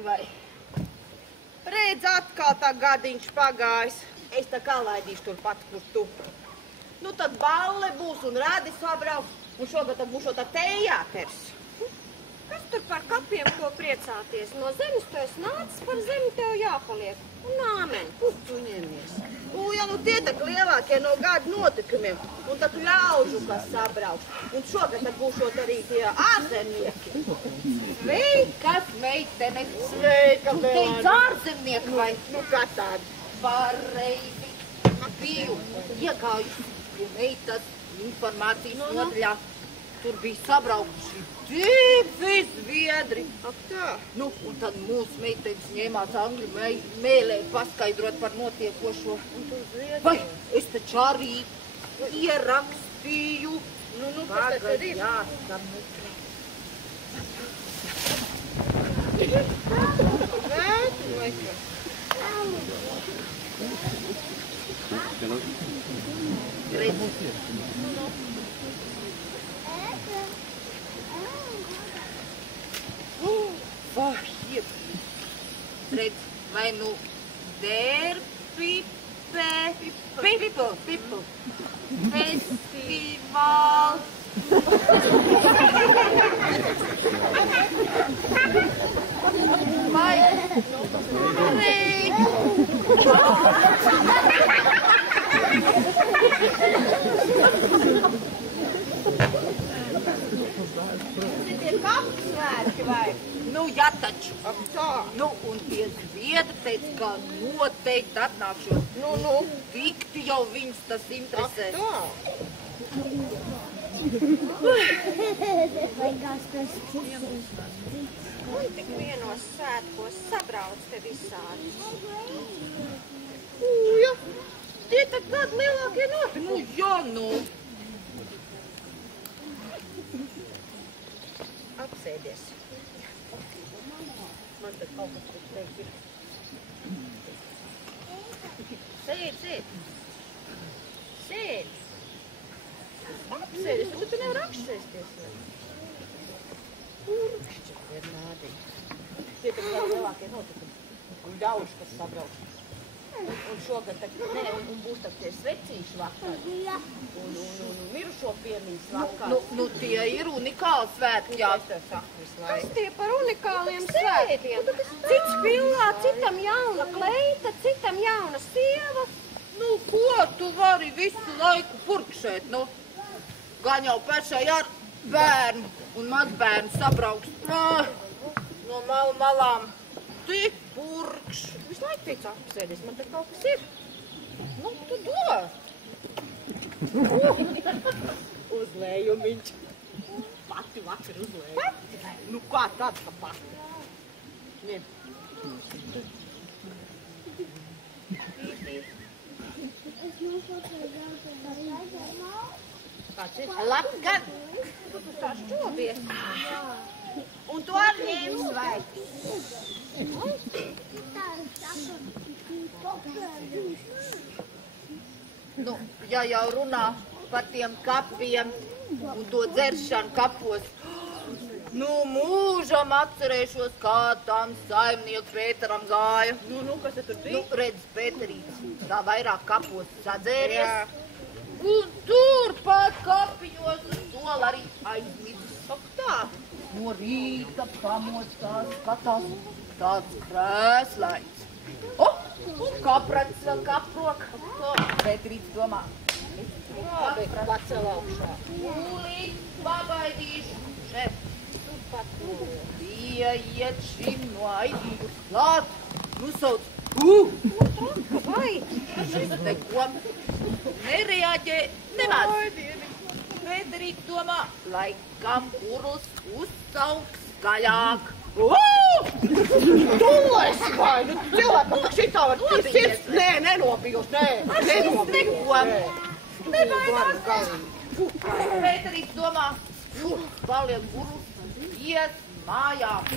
Vai? Redz, atkal tā gadiņš pagājis. Es tā kā laidīšu turpat, kur tu. Nu tad balle būs un radi sabrauks. Un šogad tad būs tā teāters. Kas tur par kapiem, ko priecāties? No zemes tu esi nācis, par zemi tev jāpaliek. Un āmen. Tu ņemies. Ja nu tie tak lielākie no gada notikumiem. Un tad ļaužu, kas sabrauks. Un šogad tad būšot arī tie ārzemnieki. Sveikas, meitenes! Sveika, Melāna! Teic ārzemnieki vai? Nu, kā tādi? Pareizi. Biju iegājusi pie meitas informācijas nodaļā. Tur bija sabraukuši 2 zviedri. Ak tā? Nu, un tad mūsu meitenes ņēmās angļu mēlē paskaidrot par notiekošo. Vai, es taču arī ierakstīju. Nu, kas tad ir? Vēti vai kas? Redz, vai nu derpipe, pipu, festivāls. Vai Tie kapu svētki vai? Nu, jā taču. Ak tā? Nu, un tie zviedri teica, ka noteikti atnākšos. Nu. Tikti jau viņus tas interesē. Ak tā? Un tik vienos svētkos sabrauc te visādi. Ja, tie tak tādi lielākie notikumi. Nu, jā, nu. Apsēdies. Man tad kaut kas tur teikt ir. Sēd. Apsēdies, tu nevar apsēsties. Urkšķi ir nādiņi. Tie tad tādi lielākie notikumi. Un ļauži, kas sabrauc. Un šogad un būs tak tie svecīšu vakari. Un mirušo piemiņas vakari. Nu, tie ir unikāli svētki, jā. Kas tie par unikāliem svētkiem? Cits pillā, citam jauna kleita, citam jauna sieva. Nu, ko tu vari visu laiku purkšēt, nu? Gan jau pašai ar bērnu un mazbērnu sabrauks no malām. Tik purkš. Visu laiku teicu apsēdies, man te kaut kas ir. Nu, tu dod. Uzlējumiņš. Pati vakar uzlēju. Pati? Nu, kā tāds, ka pati? Ņem. Kāds ir? Labgan! Tu tā šķobies. Un tu arī ņēmis vai? Nu, ja jau runā par tiem kapiem un to dzeršanu kapos, nu, mūžam atcerēšos, kā tam saimnieku Pēteram gāja. Nu, kas te tur bija? Nu, redz, Pēterīts, tā vairāk kapos sadzēries. Un turpat kapiņos uz sola arī aizmidzis. Ak tā. No rīta pamostās, skatās tāds krēslains. Un kaprats vēl kaprok. Pēterīts domā. Labi, pacel augšā. Tūlīt pabaidīšu. Šef, turpat iet šim no aizmīgus klāt. Nosauc. Vai? Šis neko nereaģē nemaz. Pēterīts domā, laikam kurls uzsauks skaļāk. Tu esi vai? Nu, cilvēkam, ka šitā var sirds. Nē, nenobijos, nē. Nebaidās. Pēterīts domā, paliek kurls, ies mājās.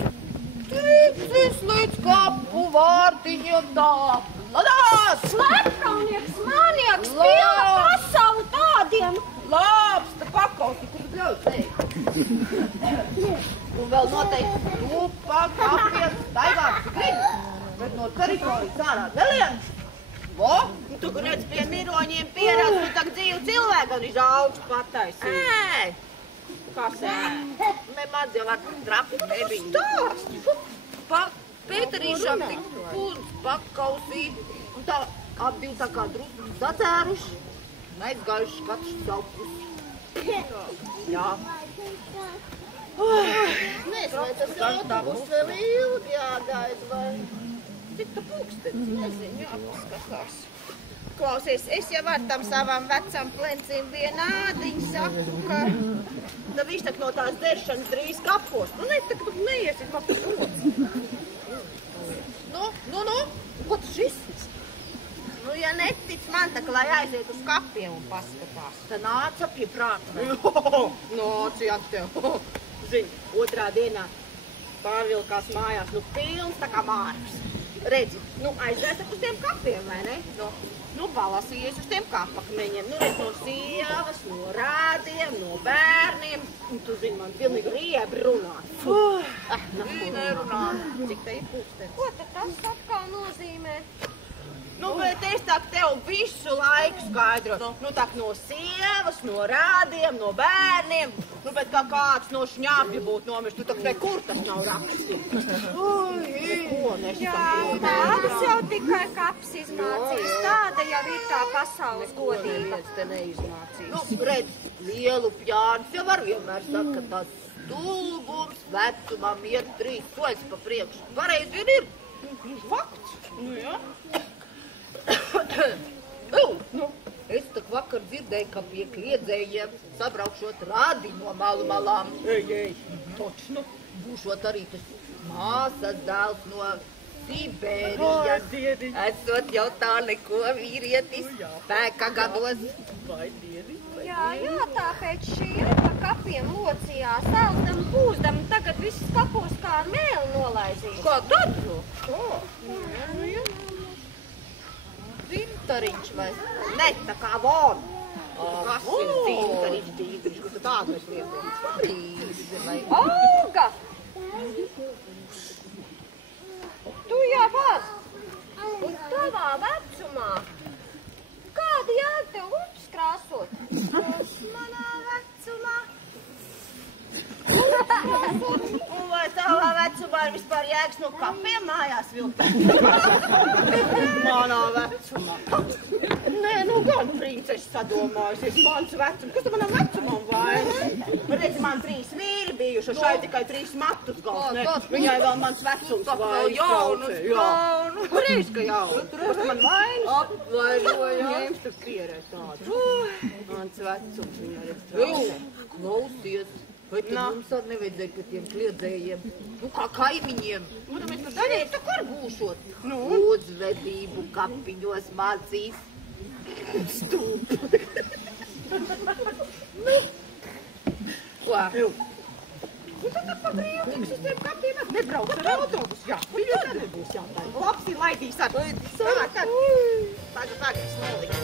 Ticis līdz kapu vārtiņiem tā. Ladās! Slepkaunieks, manieks, pilna pasauli tādiem! Lāpsta pakausi, kur tu ļauj teikt. Un vēl noteikti tupā kapies staigāts grib, bet no teritorijas ārā nelien. Vo? Tu, kur redz pie miroņiem pierādz, tu tak dzīvu cilvēku, un iz augstu pataisīt. Kas Nemaz jau ar trapu nebija. Pēterīšam tik pūns pakausī, un tā ap divi tā kā drusku sacēruši, un aizgājuši katrs savu pusi. Jā. Nezinu, vai tas autobus vēl ilgi jāgaida, vai? Cik tu pulkstens? Nezinu, jāpaskatās. Klausies, es jau ar tam savam vecam plencim vienādiņu saku, ka viņš tak no tās deršanas drīz kapos. Nu, ne, tak tu neiesit man par rodas. Nu, ko tu šis? Nu, ja netic man, tak lai aiziet uz kapiem un paskatās. Tā nāca pie prāta. Nāci ak tev. Zini, otrā dienā pārvilkās mājās, nu pilns tā kā mārks. Redzi, nu aizēs uz tiem kapiem, vai ne? Nu balasījies uz tiem kapakmeņiem. Nu redz no sievas, no rādiem, no bērniem. Un tu zini, man pilnīgi riebi runāt. Nerunā. Cik te ir pulkstens? Ko tad tas atkal nozīmē? Nu, bet es tā tev visu laiku skaidroju. Nu, tā no sievas, no rādiem, no bērniem. Nu, bet kā kāds no šņāpja būtu nomirst, tu tak nekur tas nav rakstīts. Jā, tādas jau tikai kaps izmācīs. Tāda jau ir tā pasaules godība. Te neizmācīs. Nu, redz, lielu pjāns jau var vienmēr saka, ka tas stulbums vecumam iet 3 soļus pa priekšu. Pareizi vien ir. Fakts. Nu, jā. Nu, es tak vakar dzirdēju, ka pie kliedzējiem sabraukšot rādi no malu malām. Ej, točnu. Būšot arī tas māsas dēls no Sibērijas. Esot jau tā neko vīrietis spēka gados. Jā, tāpēc šī ir pa kapiem locījās, elzdam, pūzdam, tagad viss kapos kā ar mēli nolaizīs. Kā tad? Zintariņš vai? Ne, tā kā von. Kas ir zintariņš dīdriņš, ko tu tādu mēs lietojam? Olga! Tu jau var! Un tavā vecumā! Kāda jēga tev lūpas krāsot? Manā vecumā. Un vai tavā vecumā ir vispār jēgas no kapiem mājās vilkt? Manā vecumā. Nē, nu gan princeši sadomājusies, mans vecums. Kas tu manam vecumam vairs? Redzi, man 3 vīri bijuši, šai tikai 3 matus gals, ne? Viņai vēl mans vecums vairs. Jaunu. Kurīs, ka jaunu? Kas tu man vairs? Apvainoja. Ņems tu pierēt tādu. Mans vecums viņai ir Klausies. Vai tad mums arī nevajadzēja pie tiem kliedzējiem? Nu, kā kaimiņiem. Darīt, tu kur būšot? Uzvedību kapiņos mācīs. Stūp. Ko? Nu, tad pa brīvības uz tiem kapiem nebrauks ar autobusu, jā. Viņu tad nebūs jātāja. Labs ir laidīs ar. Tagad es neliku.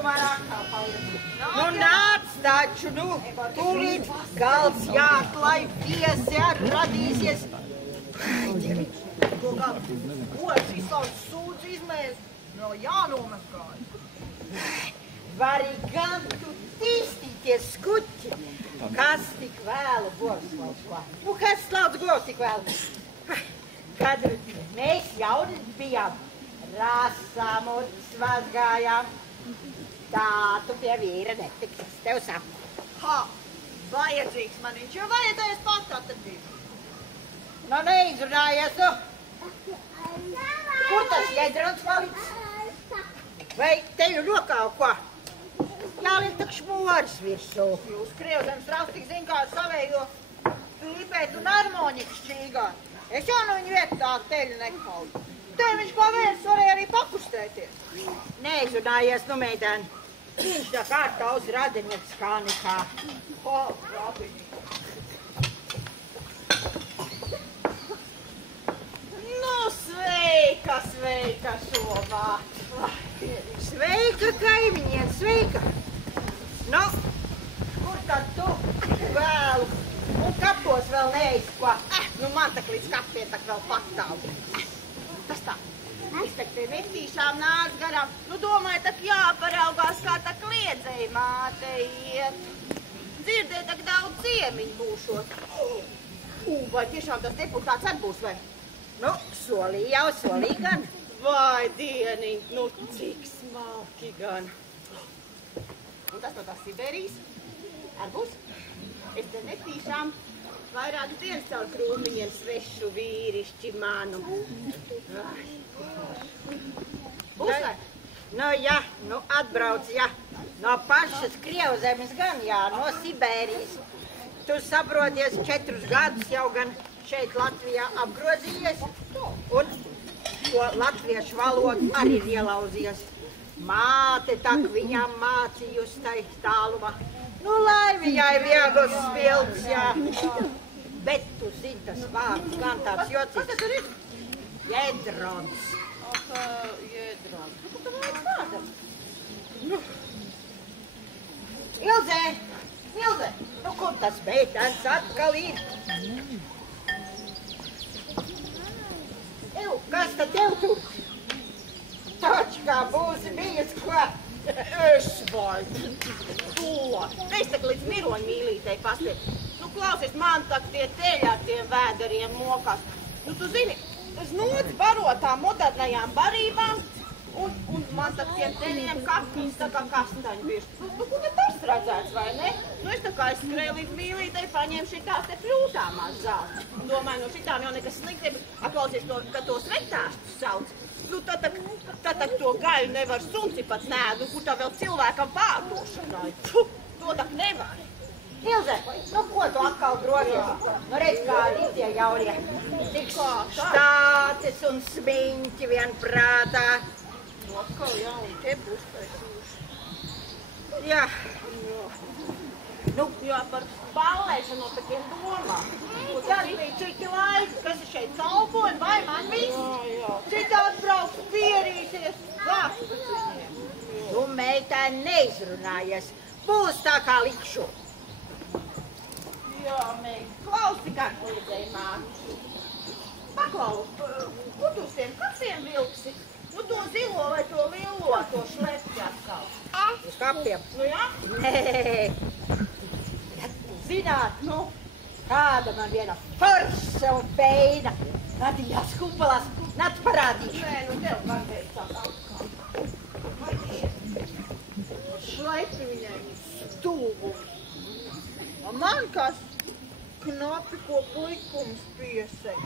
tu man atkal paliec. Nu, nāc taču, nu, tūlīt galds jāklai, viesi atradīsies. To galds, ots izsauc sūdz izmēs, vēl jānomazgāj. Vari gan tu tīstīties skuķi, kas tik vēlu govs lauc klāt. Nu, kas lauc govs tik vēlu? Kad mēs jauni bijām, rasām un svazgājām, tā tu pie vīra netiks, es tev saku. Ha, vajadzīgs man viņš, jo vajadzēs pat atradīt. Nu, neizrunājies, nu. Kur tas Jēdrons palicis? Vai tevi nokāv ko? Jāliek tak šmoris virsū. Jūs krievzemes rauks tik zin kā savējo pīpēt un harmoniku šķīgāt. Es jau no viņa vietā tā teļu nekaudu. Te viņš kā viens varēja arī pakustēties. Neizrunājies, nu, meitēni. Viņš tā kārtā uz radinieks kā nekā. Ha, radiņi. Nu, sveika, sveika šovāt. Sveika, kaimiņien, sveika! Nu, kur tad tu vēlu? Un kapos vēl neesi ko? Nu, man tak līdz kapiem tak vēl patāv. Tas tā. Es tak te netīšām nāc garām. Nu, domāju, tak jāparaugās, kā tak liedzēja māte iet. Dzirdēju, tak daudz ciemiņu būšot. Vai tiešām tas deputāts atbūs, vai? Nu, solī jau, solī gan. Vai, dieniņ, nu, cik smalki gan. Un tas no tās Siberijas atbūs. Es te netīšām vairāk dienas caur krūmiņiem svešu vīrišķi manu. Būs vai? Nu, ja, nu atbrauc, ja. No pašas Krievzemes gan, jā, no Sibērijas. Tu saproties 4 gadus jau gan šeit Latvijā apgrozījies. Un to latviešu valodu arī ir ielauzies. Māte tak viņam mācījusi tai tālumā. Nu, lai viņai viegls spilgs, jā. Bet tu zini, tas vārds gan tāds jocīgs. Kas tad tur ir? Jēdrons. Jēdrons. Nu, kur tu vajag vārdam? Nu. Ilzē! Ilzē! Nu, kur tas meitens atkal ir? Kas tad tev tur? Taču kā būsi bijis ko? Es vai to. Es tak līdz miroņu mīlītei pastiet. Nu, klausies, man tak tie teļi ar tiem vēderiem mokās. Nu, tu zini, es nūdz barotām modernajām barībām, un man tak tiem teļiem kapīs tā kā kastaņu bišķi. Nu, kur tad tas redzēts, vai ne? Nu, es tā kā es skrēju līdz mīlītei, paņēmu šitās te kļūtāmās zāles. Domāju, no šitām jau nekas slikti, klausies, ka tos vetāstus sauc. Nu, tad to gaļu nevar sunci pat nēd, un kur tā vēl cilvēkam pārdošanai. To tak nevar. Ilze, nu ko tu atkal grozies? Nu redz, kādi ir tie jaunie. Tik štātes un smiņķi vien prātā. Nu, atkal jauni te būs taisījuši. Jā. Nu, jā, par ballēšanu no takiem domām. Tas bija citi laiki, kas ir šeit kalpoja, vai man viss? Jā. Citā atbrauks pierīties, vārds pēc viņiem. Tu, meitēni, neizrunājies. Būs tā kā likšu. Jā, meit, klausi, kā kliedzēja māti. Paklau, ko tu uz tiem kapiem vilksi? Nu, to zilo vai to lilo, to šlepti atkal. Uz kapiem? Nu, jā? Nē. Zināt, nu, kāda man viena forša un beina. Nadiņās kupalās, nāc parādīšu. Nē, nu, tev varbūt tā atkal. Šlepi viņai stūbu. Man kas knapi ko puikums piesai.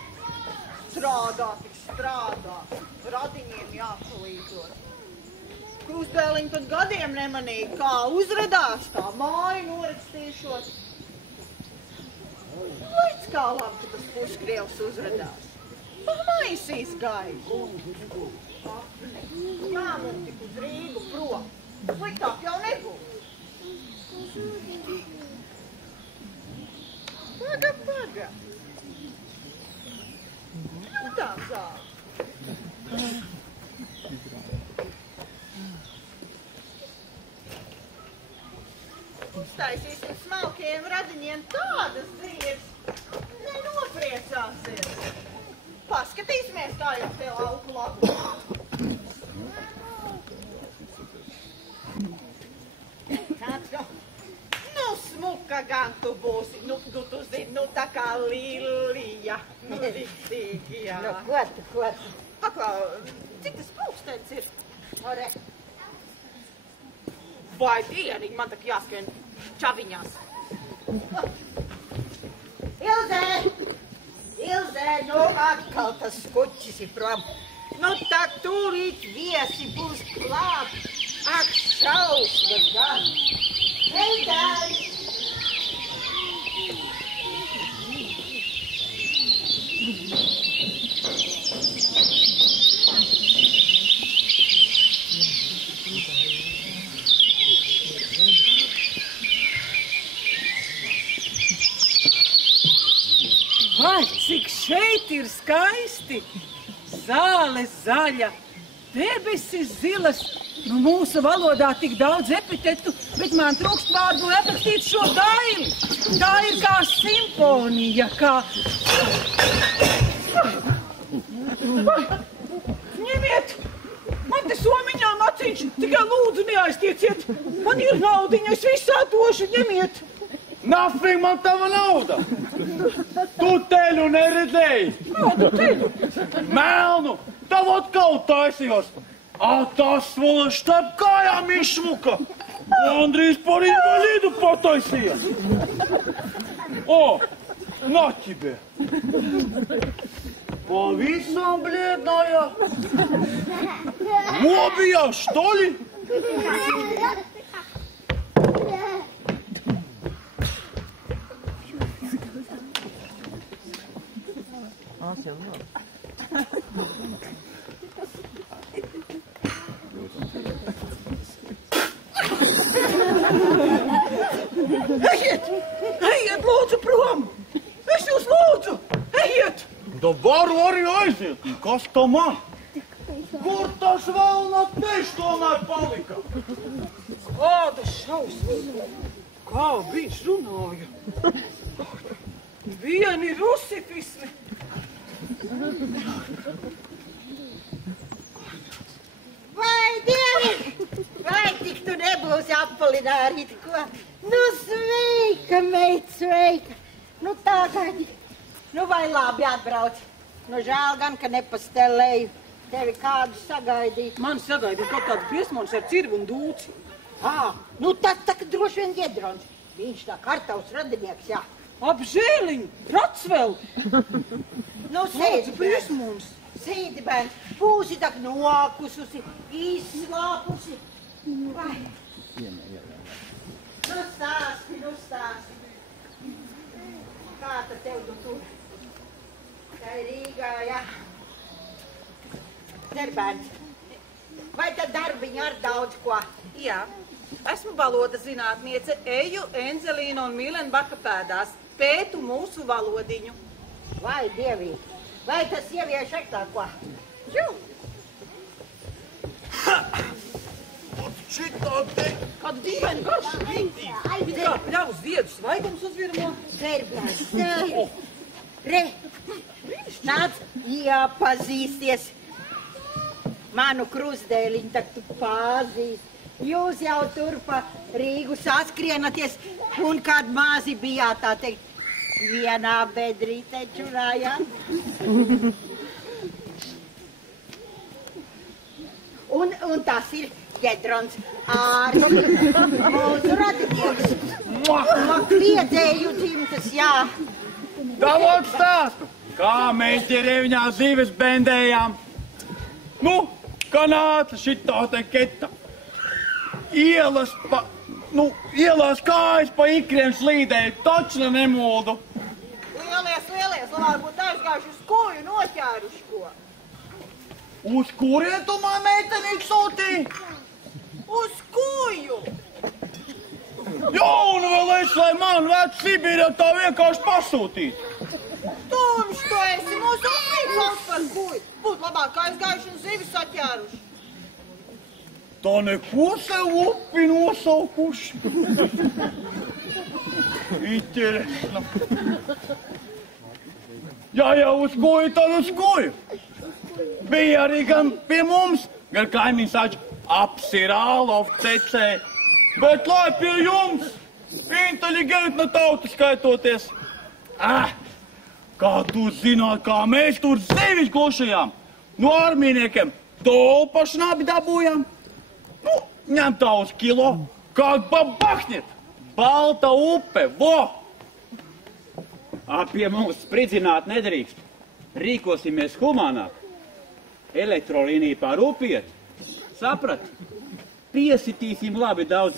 Strādā, tik strādā. Radiņiem jāpalīdzot. Krustdēliņi pat gadiem nemanīja, kā uzredās, tā māju norakstīšot. Līdz kā labi, ka tas puskrievs uzredās. Pamaisīs gaidu. Jāmūt tik uz Rīgu prom. Sliktāk jau nebūs. Paga. Jūtām zāli. uztaisīsim smalkiem radiņiem tādas dzīves, nenopriecāsies. Paskatīsimies, kā jau te lauku labu. Nu, smuka gan tu būsi, nu, tu zini, nu, tā kā lilija. Nu, riktīgi, jā. Nu, ko tu? Paklau, cik tas pulkstenis ir? Ore. Vai dieniņ, man tak jāskrien čaviņās. Ilzē, nu atkal tas skuķis ir prom. Nu, tak tūlīt viesi būs klāt. Ak, šausmas gan. Eidēļ! Ai, cik šeit ir skaisti! Zāle zaļa, debesis zilas. Nu, mūsu valodā tik daudz epitetu, bet man trūkst vārdu, lai aprakstītu šo daili. Tā ir kā simfonija, kā... Ai, ņemiet! Man te somiņā maciņš, tikai lūdzu neaiztieciet. Man ir naudiņa, es visā došu, ņemiet. Nafig man tava nauda! Tu teļu neredzēji! Kādu teļu? Melnu! Tavu atkal taisījos! A, tas svolaš starp kājām izšmuka! Andrīs par invalidu pataisīja! O, naķibē! Pavisam бледная! Mobijā, što li? Ejiet, lūdzu, prom! Es jūs lūdzu! Ejiet! Da varu arī aiziet! Kas to man? Kur tas velna tež tomēr palika? Kāda šausmīga! Kā viņš runāja? Vieni rusifismi! Vai, Dievi! Vai tik tu nebūsi Apolinārīt, ko? Nu, sveika, meit, sveika! Nu, tā gadi. Nu, vai labi atbrauc? Nu, žēl gan, ka nepastelēju tevi kādu sagaidīt. Man sagaida kaut kāds biesmons ar cirvu un dūci. Nu, tas tā, ka droši vien Giedrons. Viņš tā kartavs radinieks, jā. Apžēliņ, Racvel! Nu, Lūdzu, biesmons! Sēdi, bērns, būsi tak nokususi, izslāpusi. Vai. Nu stāsti. Kā tad tev tu tur? Tā ir Rīgā, jā. Der, bērns, vai tad darbiņi ar daudz ko? Jā, esmu valodas zinātniece, eju Enzelīna un Milenbaka pēdās, pētu mūsu valodiņu. Vai, Dievī, vai tas ievieš ar ko? Jū! Šitā te... Kāda dīvaina garša! It kā pļavus ziedus svaigums uzvirmo. Der, bērns, re, nāc, jāpazīsties. Manu krustdēliņu tak tu pazīst. Jūs jau tur pa Rīgu saskrienaties un kād mazi bijāt, tā teikt, vienā bedrītē čurājāt. Un tas ir Giedrons Āris, mūsu radinieks. Kliedzēju dzimtas, jā. Davot stāstu! Kā mēs ķerēviņā zīves bendējām? Nu, kā nāca šitā te keta. Ielās kājas pa ikriem slīdēja, taču nemoldu. Lielies, labāk būtu aizgājuši uz kuju noķēruši ko. Uz kurien tu man meitenīku sūtīji? Uz kuju! Jaunu vēl es, lai man vec Sibīrā tā vienkārši pasūtīt. Tumš, tu esi mūsu apmīgs par kuju. Būtu labāk aizgājuši un zivis saķēruši. Tā neko sev upi nosaukuši. Interesanti. Ja jau uz koju, tad uz koju. Bija arī gan pie mums, gan kaimiņš sāč apsirālov tecēja. Bet lai pie jums, inteliģentna tauta skaitoties. Kā tu zināt, kā mēs tur zivis glošajām? No armīniekiem tolpa šnabi dabūjām. Nu, ņem tā uz kilo, kā babahņet. Balta upe, vo! Pie mums spridzināt nedrīkst. Rīkosimies humanāk. Elektrolīnija pār upiet. Saprat? Piesitīsim labi daudz.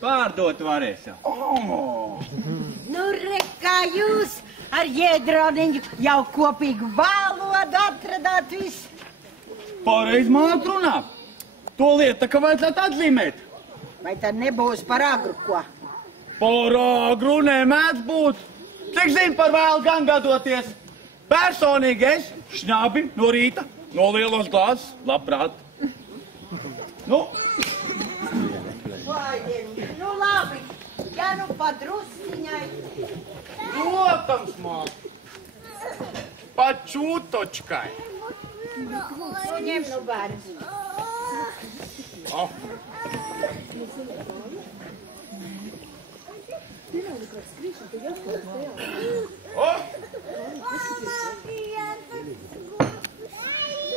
Pārdot varēsim. Nu, re, kā jūs ar Jēdroniņu jau kopīgu valodu atradāt visu? Pareiz māt runā. To lieta, ka vajadzētu atzīmēt. Vai tad nebūs par agru ko? Par agru nemēdz būt. Cik zin par vēl gan gadoties. Personīgi es šņābi no rīta, no lielos glāzes, labprāt. Nu. Vai, nu labi, ja nu padrusciņai. Protams, māt. Pa čūtočkai. Nu, ņem nu bērns.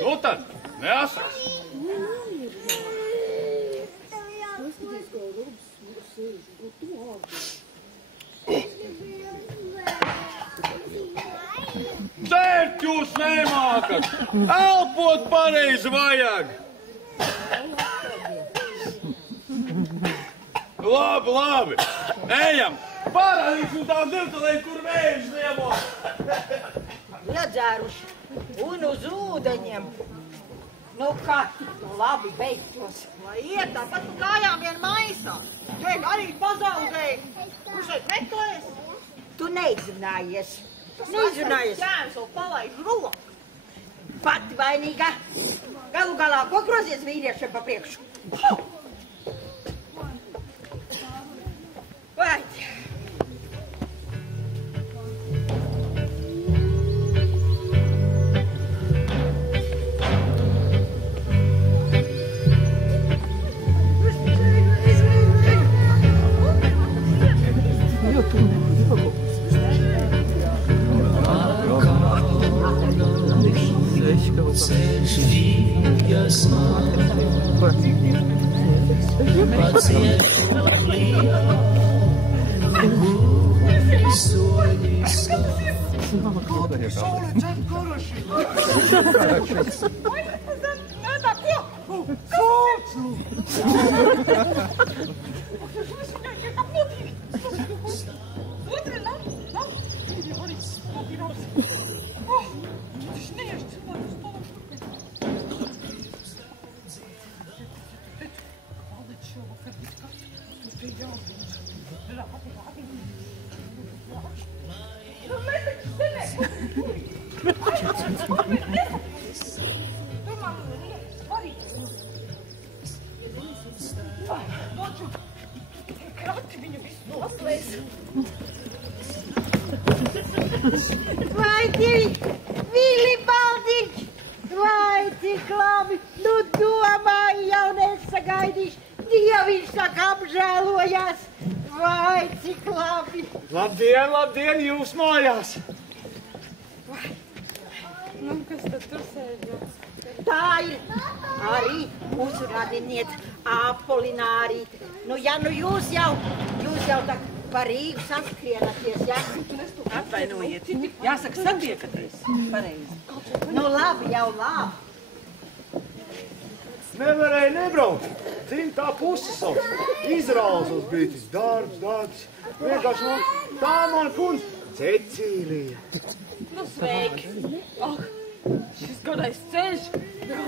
Nu tad, neasaks. Dzert jūs nemākat, elpot pareizi vajag. Labi, labi, ejam, parādīsim tās divtalēji, kur vējas liemo. Iedzēruši un uz ūdeņiem. Nu, kā tu labi beigtos. Lai iet tāpat pa kājām vien maisā. Dēļ arī pazaudēji. Kur šeit meklēs? Tu neizrunājies. Neizrunājies. Ķēns vēl palaiž roku. Pati vainīga. Galu galā, ko grozies vīriešiem pa priekšu? Vai. Ceļš vijas man, paciet līja, soļi Vai, Dievi, Vilibaldiņš! Vai, cik labi! Nu, domāju, jau nesagaidīšu. Dieviņš saka apžēlojās. Vai, cik labi! Labdien, labdien, jūs mājās! Nu, kas tad tur sēžas? Tā ir arī mūsu radiniece Apolinārīte. Nu, ja nu jūs jau tā par Rīgu saskrienaties, ja? Atvainojiet, jāsaka satiekaties. Pareizi. Nu, labi, jau labi. Nevarēja nebraukt. Zini, tā puse savs. Izrāls uz bītis. Darbs. Vienkārši man tā man kundz Cecīlija. Nu, sveiki. Šis gadais ceļš,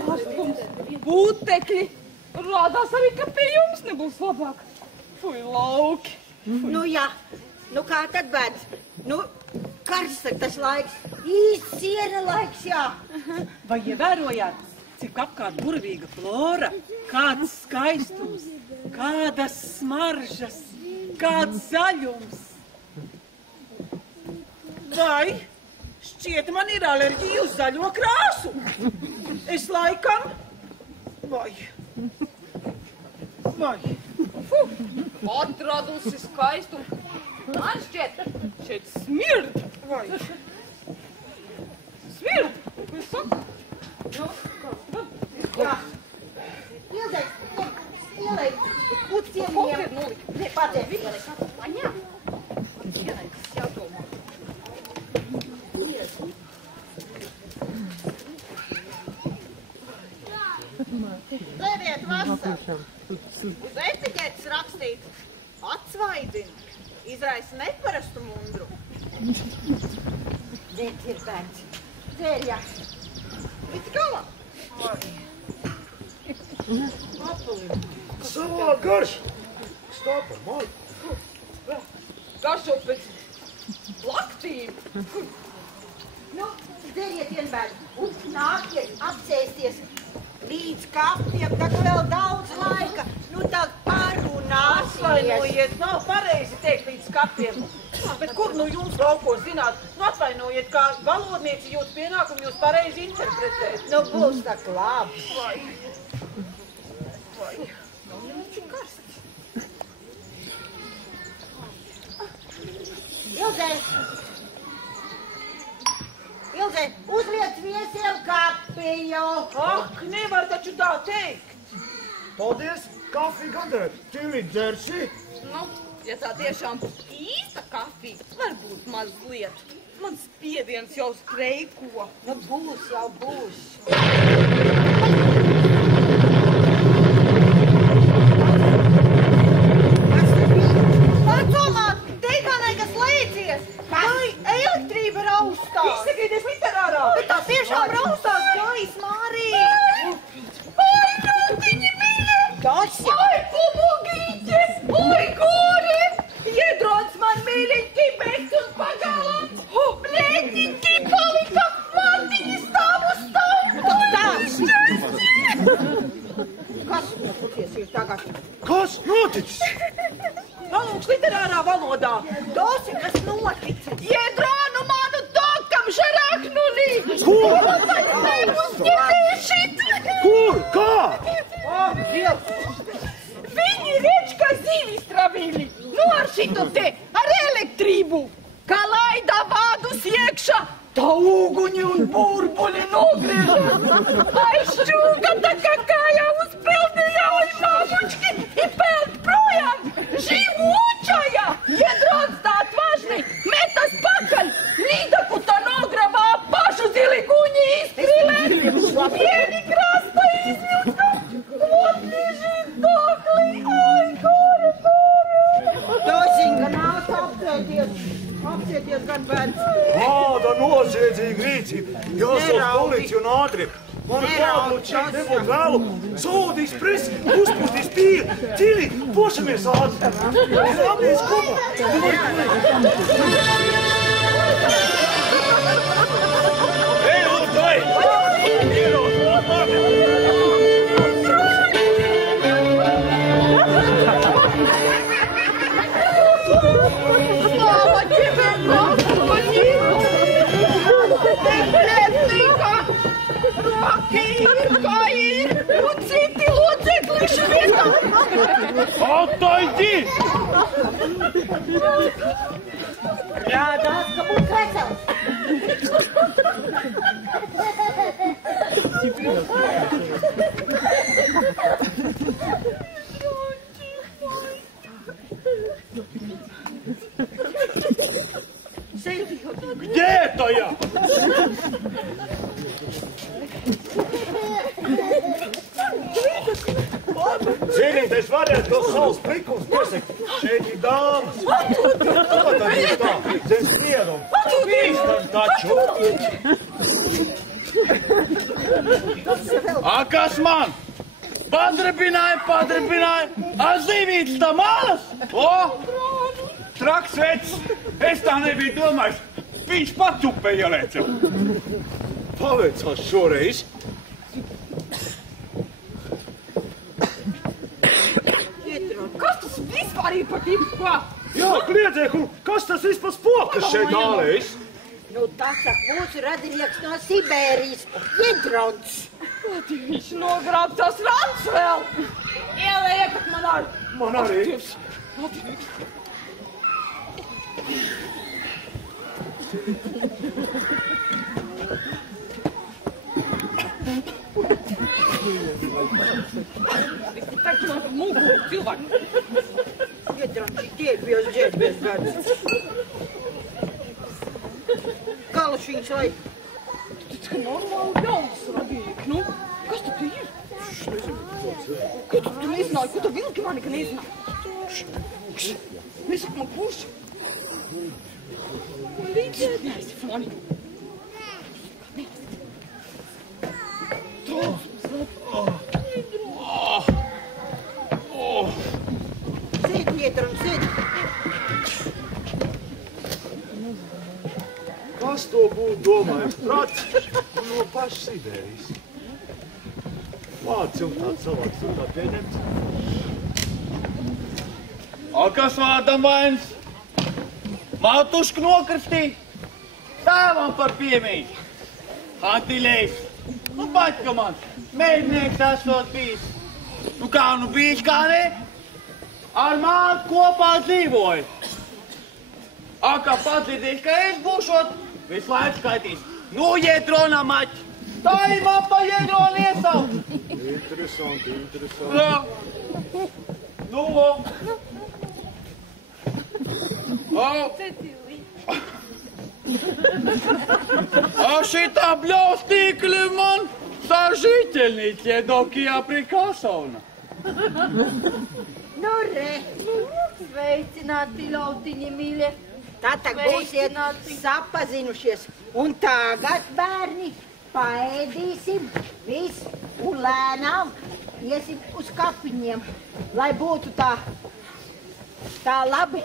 kārstums, būtekļi. Rādās arī, ka pie jums nebūs labāk. Fui, lauki. Nu, jā. Nu, kā tad, bērns? Nu, karsts tas laiks. Īsts siena laiks, jā. Vai ievērojāt, cik apkārt burvīga flora, kāds skaistums, kādas smaržas, kāds zaļums. Vai šķiet man ir alerģija uz zaļo krāsu? Es laikam... Vai? Atradusi skaistumu. Man šķiet, šeit smird. Vai? Smird? Es saku. Ilzei, lūdzu ciemiņiem. Ne, padzēr. Paņem. Vienai, kas jādomā. Redziet, vasar. Uz etiķetes rakstīt atsvaidzina. Izraisa neparastu mundru. Dzērt ir bērns. Dzērjās. Līdz galā. Savā garš! Stāpa, man! Garšo pēc laktīm. Nu, dzēriet vien bērni. Un nākiet apsēsties līdz kapiem, tak vēl daudz laika. Nu, tā parunāsimies. Atvainojiet, nav pareizi teikt līdz kapiem. Bet kur nu jums laukos zināt? Nu, atvainojiet, kā valodnieci jūt pienākumu jūs pareizi interpretēt. Nu, būs tak labi. Ilzei, uzliec viesiem kapiņu. Ak, nevar taču tā teikt. Paldies! Kafiju gan der! Tīri dzersi! Nu, ja tā tiešām īsta kafija, varbūt mazliet. Man spiediens jau streiko. Nu, būs jau būs. Vecumā, teikānai, kas līdzies. Vai elektrība raustās? Izsakieties literārā. Bet tā tiešām raustās gaisma arī. Ai, rūtiņi mīļa! Tas jau. Ai, pumugīķe! Ai, gori! Iedrots man mīļiņķi, bet un pagalā! Blēķiņķi palika! Mātiņi stāv uz stāv! Kas noticies ir tagad? Kas noticis? Palūks literārā valodā. Dosi, kas noticis? Iedrānu manu tokam žaraknunī! Kur? Neuzņemēšit! Kur? Kā? Viņi redz, ka zivis travili! Nu ar šito te, ar elektrību! Kā laida vādus iekšā, tā ūguņi un burbuļi nogriežas! Ai, šķūga tā kā kājā uzpeldīja, ai, māmučki, i peld projām! Živu učaja! Iedrots tā atvažni, metas pakaļ! Līdaku tā nogravā, pašu zili guņi izprilēt! Vieni krasta izvilka! Otližīt dokli! Ai, gori! Dosiņa, nāk apsēties gan bērns. Kāda noziedzīga rīcība! Jāsauc policiju un ātri! Man kābūt šeit nebūt vēlu! Sūdīs presi, uzpūstīs pīri! Cili, pošamies ātri! Labies kopā! Ej, Lūtai! Ieros, Lūtai! Slava тебе, Господи! Biblioteka, roki, kāji un citi locekli švietā! Ataidi! Rādās, ka būs vesels. Где это я? Ziniet, es varētu to savus prikums piesakt. Šeit ir dāmas. Protams, ir tā, zem spiedumu. Bīstam taču. A kas man? Padribināja. A zivīts tā malas? O! Traks vecs. Es tā nebiju domājis. Viņš pat upē ielēca. Paveicās šoreiz. arī par tīk, ko? Jā, kliedzēku, kas tas vispār spokas šeit ālējis? Nu, tas mūsu radinieks no Sibērijas, Jedrons. Viņš nogrāb tās rants vēl. Ieliekat man ar. Man arī. Taču man mūgu cilvēku. Jedrons, ģērbies gadus. Galus viņš lai. Tas kā normāli jauns radīja. Nu, kas tad ir? Ko tu nezināji? Ko tu vilki mani, ka nezināji? Nesaka man kurš. Man līdzēt neesi fani. Sēd, Jedrons, sēd. Kas to būtu domājis? Prats no pašas Sibērijas. Vārds jums tāds savāds, tur tā pieņemts. A kas vārdam vainas? Mātušku nokristī, tēvam par piemīt. Antilējs, nu baķka man, meidnieks esot bijis. Nu kā nu bijis, kā ne? Ar mātu kopā dzīvoju. A kā padzirdīs, ka es būšot, visu laiku skaitīs. Nu, Jedrona maķi, tā ir man pa Jedronu iesaukt. Interesanti. Jā. Nu, A šitā bļaustīkļi man sažiteļnīķi Jedokijā prikāsauna. Nu, re. Sveicināti, ļautiņi, mīļie. Tātad būsiet sapazinušies. Un tagad, bērni, paēdīsim visu un lēnām iesim uz kapiņiem, lai būtu tā labi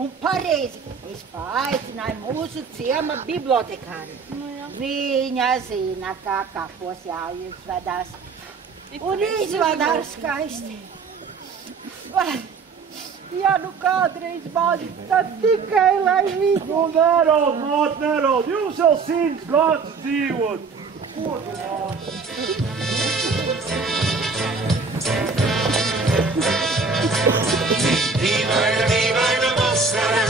un pareizi. Es paaicināju mūsu ciema bibliotekāri. Viņa zina, kā kapos jāizvedās. Un izvada ar skaisti. Ja nu kādreiz mani, tad tikai lai viņi. Nu, neraud, māt, neraud. Jūs jau 100 gadus dzīvot. Ko tu māt? Dīvaina vasara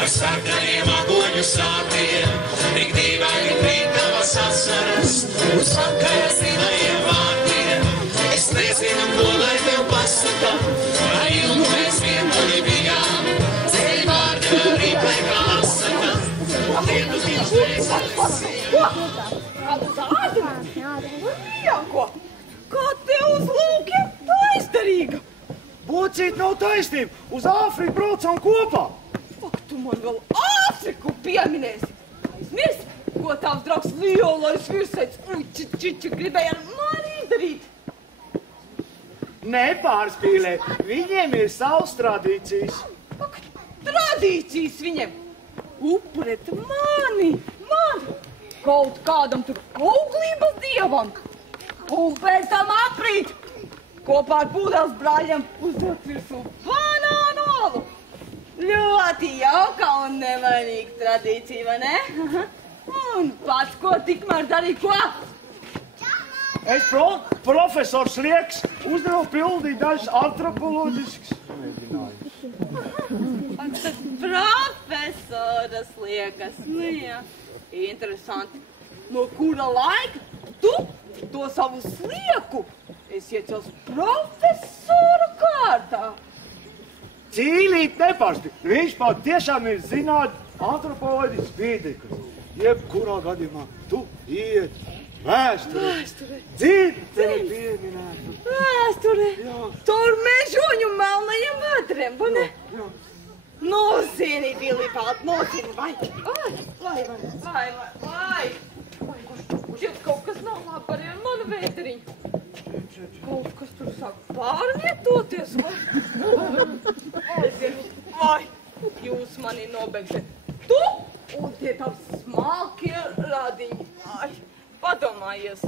ar sarkaniem agoņu sātiem. Tik dīvaini krīt tavas asaras uz pakaļas zinājiem vārdiem. Es nezinu, ko lai tev pasaka, vai ilgu mēs vientuļi bijām. Ceļ vārdi arī pēkā asaka, lietu tieši neizsaka. Kādu zādi? Lieko! Kā te uz lūkiem taisdarīga? Bocīt nav taisnība. Uz Āfriku braucam kopā. Ak, tu man vēl Āfriku pieminēsi. Aizmirst, ko tavs draugs lielais virsēts Učičiči gribēja ar mani izdarīt. Nepārspīlē. Viņiem ir savas tradīcijas. Ak, tradīcijas viņiem. Upurēt mani. Kaut kādam tur auglības dievam. Un pēc tam aprīt. Kopā ar Pūdels brāļiem uzdot virsū banānu olu. Ļoti jauka un nevainīga tradīcija, vai ne? Un pats, ko tikmēr darīja, ko? Es profesors Lieks uzdevu pildīt dažas antropoloģiskas mēģinājumus. Profesoras Liekas, nu jā, interesanti. No kura laika tu to savu slieku esi iecels profesora kārtā? Cīlīt neparasti. Viņš pat tiešām ir antropoloģisks pīdeklis. Jebkurā gadījumā tu iet vēsturē. Dzīvtene pieminētu. Vēsturē? Tur mežoņu melnajiem vētriem, vai ne? Jā. Nozini, Vilipāt, nozini, vai? Vai. Šķiet, kaut kas nav labi arī ar manu vētriņu. Kaut kas tur sāk pārvietoties, vai? Jūs mani nobegsiet. Tu un tie tavi smalkie radiņi. Padomājies,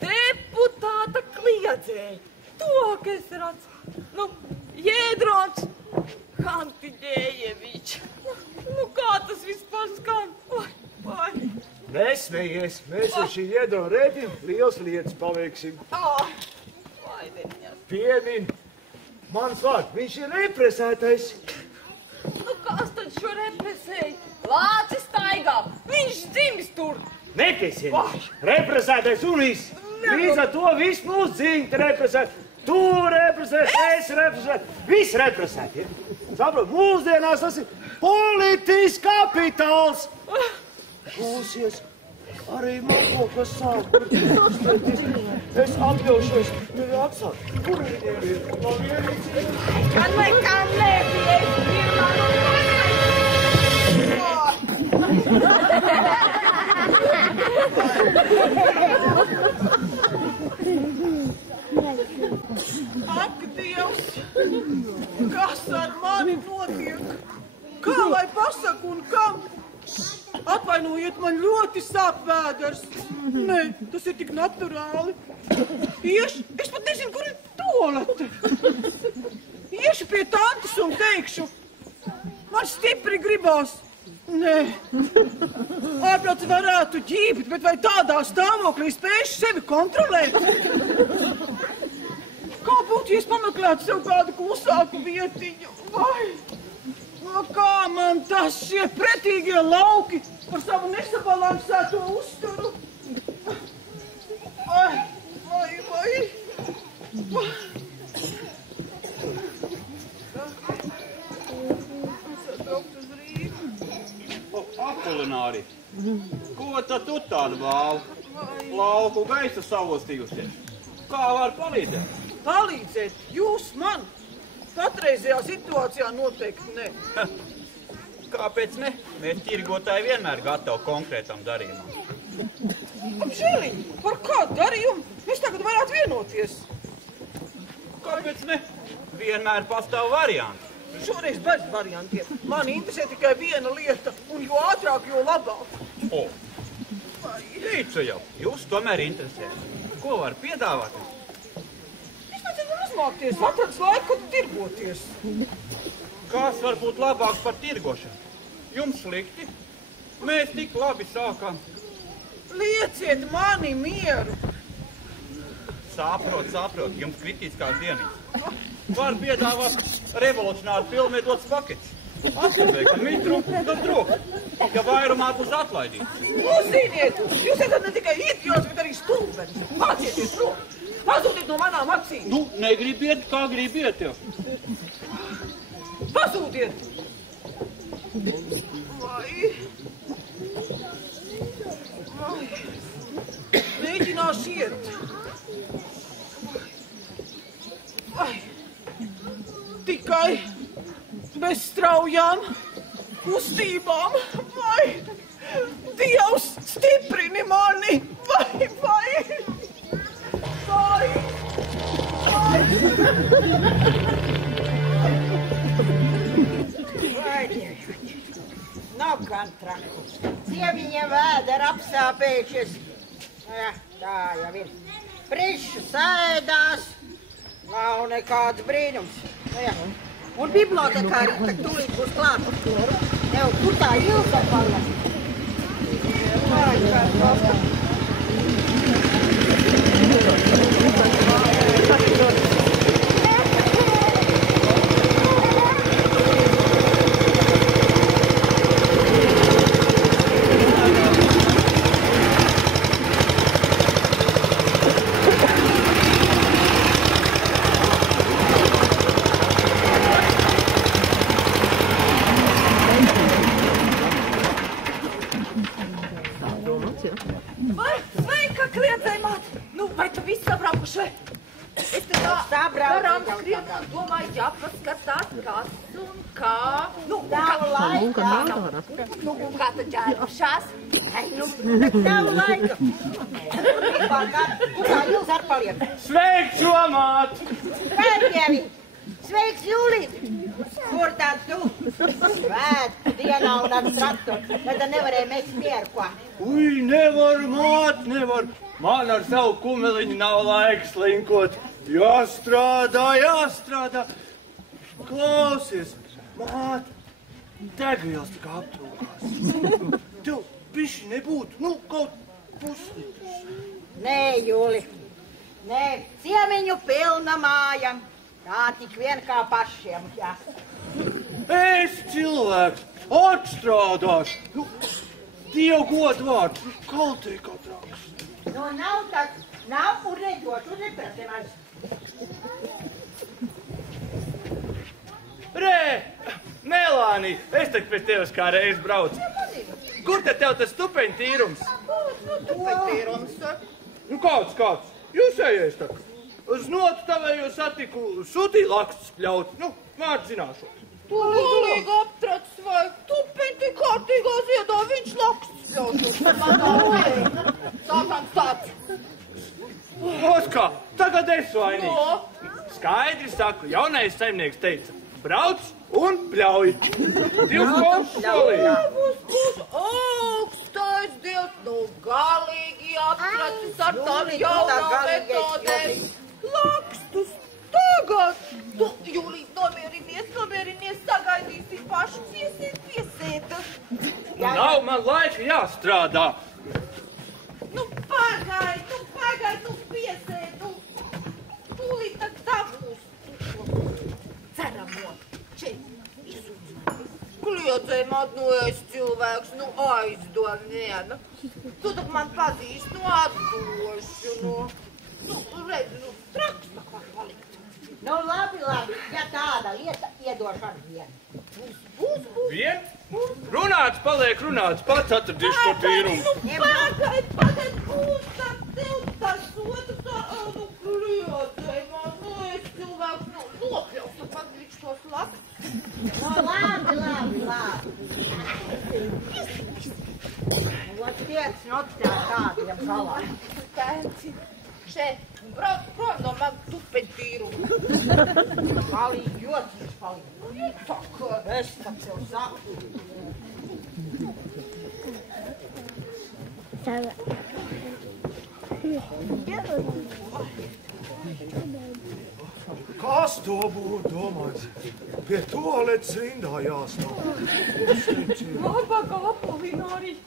deputāta kliedzēji. tuvākais rats. Nu, Jēdrons Hantiģējevičs. Nu, kā tas vispār skan? Vai. Nesmējies, mēs ar šī Jēdrona rētim liels lietas paveiksim. Vai, viņas. Piemin, mans vārds, viņš ir represētais. Nu, kas tad šo represēja? Lācis staigā, viņš dzimis tur. Nepiesiet, represētais un viss. Līdz ar to viss mūsu dzīvi represēt. Tu represēt, es represēt, viss represēt. Ja? Saprot, mūsdienās tas ir politisks kapitāls. Klausies, arī man kaut kas sāk. Es atļaušos tevi atstāt. Kur viņiem ir? No vienīcības. Kad vai kā nebija, es pirmā no Ak, Dievs! Kas ar mani notiek? Kā lai pasaku un kam? Atvainojiet, man ļoti sāp vēders. Nē, tas ir tik naturāli. Es pat nezinu, kur ir tualete. Iešu pie tantes un teikšu. Man stipri gribās. Nē. Ārprāts varētu ģībt, bet vai tādā stāvoklī spējuši sevi kontrolēt? Kā būtu, ja es pameklētu sev kādu klusāku vietiņu? Vai? No kā man tas šie pretīgie lauki par savu nesabalansēto uzturu? Vai. Apolinári, ko tad tu tādu vālu? Lauku gaisa savostījusies. Kā var palīdzēt? Palīdzēt? Jūs man? Patreizajā situācijā noteikti ne. Kāpēc ne? Mēs tirgotāji vienmēr gatavi konkrētam darījumam. Apžēliņ, par kādu darījumu mēs tagad varētu vienoties? Kāpēc ne? Vienmēr pastāv varianti. Šoreiz bez variantiem. Mani interesē tikai viena lieta, un jo ātrāk, jo labāk. Līdz jau, jūs tomēr interesē. Ko var piedāvāt? Es nezinu uzmākties, atrads laiku tirgoties. Kas var būt labāks par tirgošanu? Jums slikti? Mēs tik labi sākām. Lieciet mani mieru. Saprot, jums kritiskās dienas. Var piedāvāt revolucionāru pilnveidotas paketes. Atpildēkam mitru, tad trūk, ja vairumā būs atlaidīts. Uzziniet, jūs esat ne tikai idiots, bet arī stulbenis. Mācieties prom! Pazūdiet no manām acīm! Nu, negribiet, kā gribiet jau. Pazūdiet! Vai. Mēģināšu iet. Vai. Tikai bez straujām kustībām. Vai. Dievs stiprini mani. Vai. Vai, Dieviņš, nav gan trakus. Sieviņiem vēderi apsāpējušies. Jā, tā jau ir. Prišu sēdās. Nav nekāds brīnums. Jā. Un bibliotekāri tūlīt būs klāt. Tev, kur tā Ilza paliek? Vai, Sveika, kliedzei māt! Nu, vai tu viss sabraukuši? Es te tā garām skrienu un domāju, jāpaskatās, kas un kā. Nu, nav laika. Nu, kā tad ģērbušās? Nav laika. Kur tā Ilza ar paliek? Sveiks, Jomāt! Sveiki, Dievi! Sveiks, Jūlīt! Kur tad tu? Svētku dienā un ar traktoru, bet tad nevarēja mest mierko. Ui, nevar, māt, nevar. Man ar savu kumeliņu nav laiks linkot. Jāstrādā. Klausies, māte, degvielas tik aptrūkās. Tev bišķi nebūtu, kaut puslitrs. Nē, Jūli, nē, ciemiņu pilna māja. Tā tik vien kā pašiem jāsaka. Es cilvēks, atstrādās. Dievu godu vārds, kaltī kā traks. Nav tak, nav un nedošu, un neprasinās. Melānī, es tak pēc tevis kā reiz braucu. Kur te tev tas stupeņu tīrums? Tupeņtīrums. Kāds? Jūs ejies tak. Uz notu tavēju satiku, sūtīju lakstus pļaut. Vārds zināšot. Tu galīgi aptracis vai tupeņi tik kārtīgā ziedā, viņš lakstus pļautos. Sākams tāds. Oskā, tagad es vainīgs. Skaidri saku, jaunais saimnieks teica, brauc un pļauj. Divs konts solīja. Būs augstais dievs, galīgi aptracis ar tām jaunām metodēm. Lakstus tagad. Tu, Jūlī, nomierinies, sagaidīsim pašu, piesiet. Nav man laika jāstrādā. Pagaid, piesiet. Tūlīt tak dabūs. Ceramo. Šeit, izsūdz. Kliedzēm atnojas cilvēks, aizdod viena. Tu tak man pazīst, atdošu, redz, traks tak var palikt. Labi, ja tāda lieta iedošu ar vienu. Būs. Vien? Runāts paliek runāts, pats atradīšu to tīrumu. Pagaid, būs tak tev tas otrs, kliedzēm atnojas cilvēks, nokļaus, tu pagrīkš tos lakstus. Labi. Tiec, tā kādiem galā. Tēci, šeit, brauc prom no man tupeņtīrumu. Palīgi jocīgs palīgi. Saka, Es tak tev saku. Kas to būtu domājis? Pie toaletes rindā jāstāv. Labākā Apolinorija,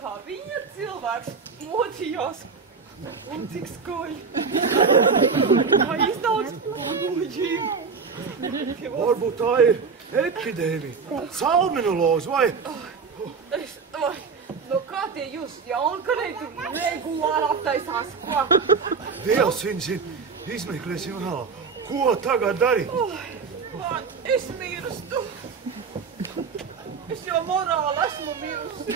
kā viņa cilvēks mocījās. Un cik skoji. Kā izdaudz pamuģību. Varbūt tā ir epidēmija, salmonelloze vai... Kā tie jūs jaunkarēji tur regulāri aptaisās, ko? Dievs viņu zina, izmeklēsim vēl. Ko tagad darīt? Man, es mirstu. Es jau morāli esmu mirusi.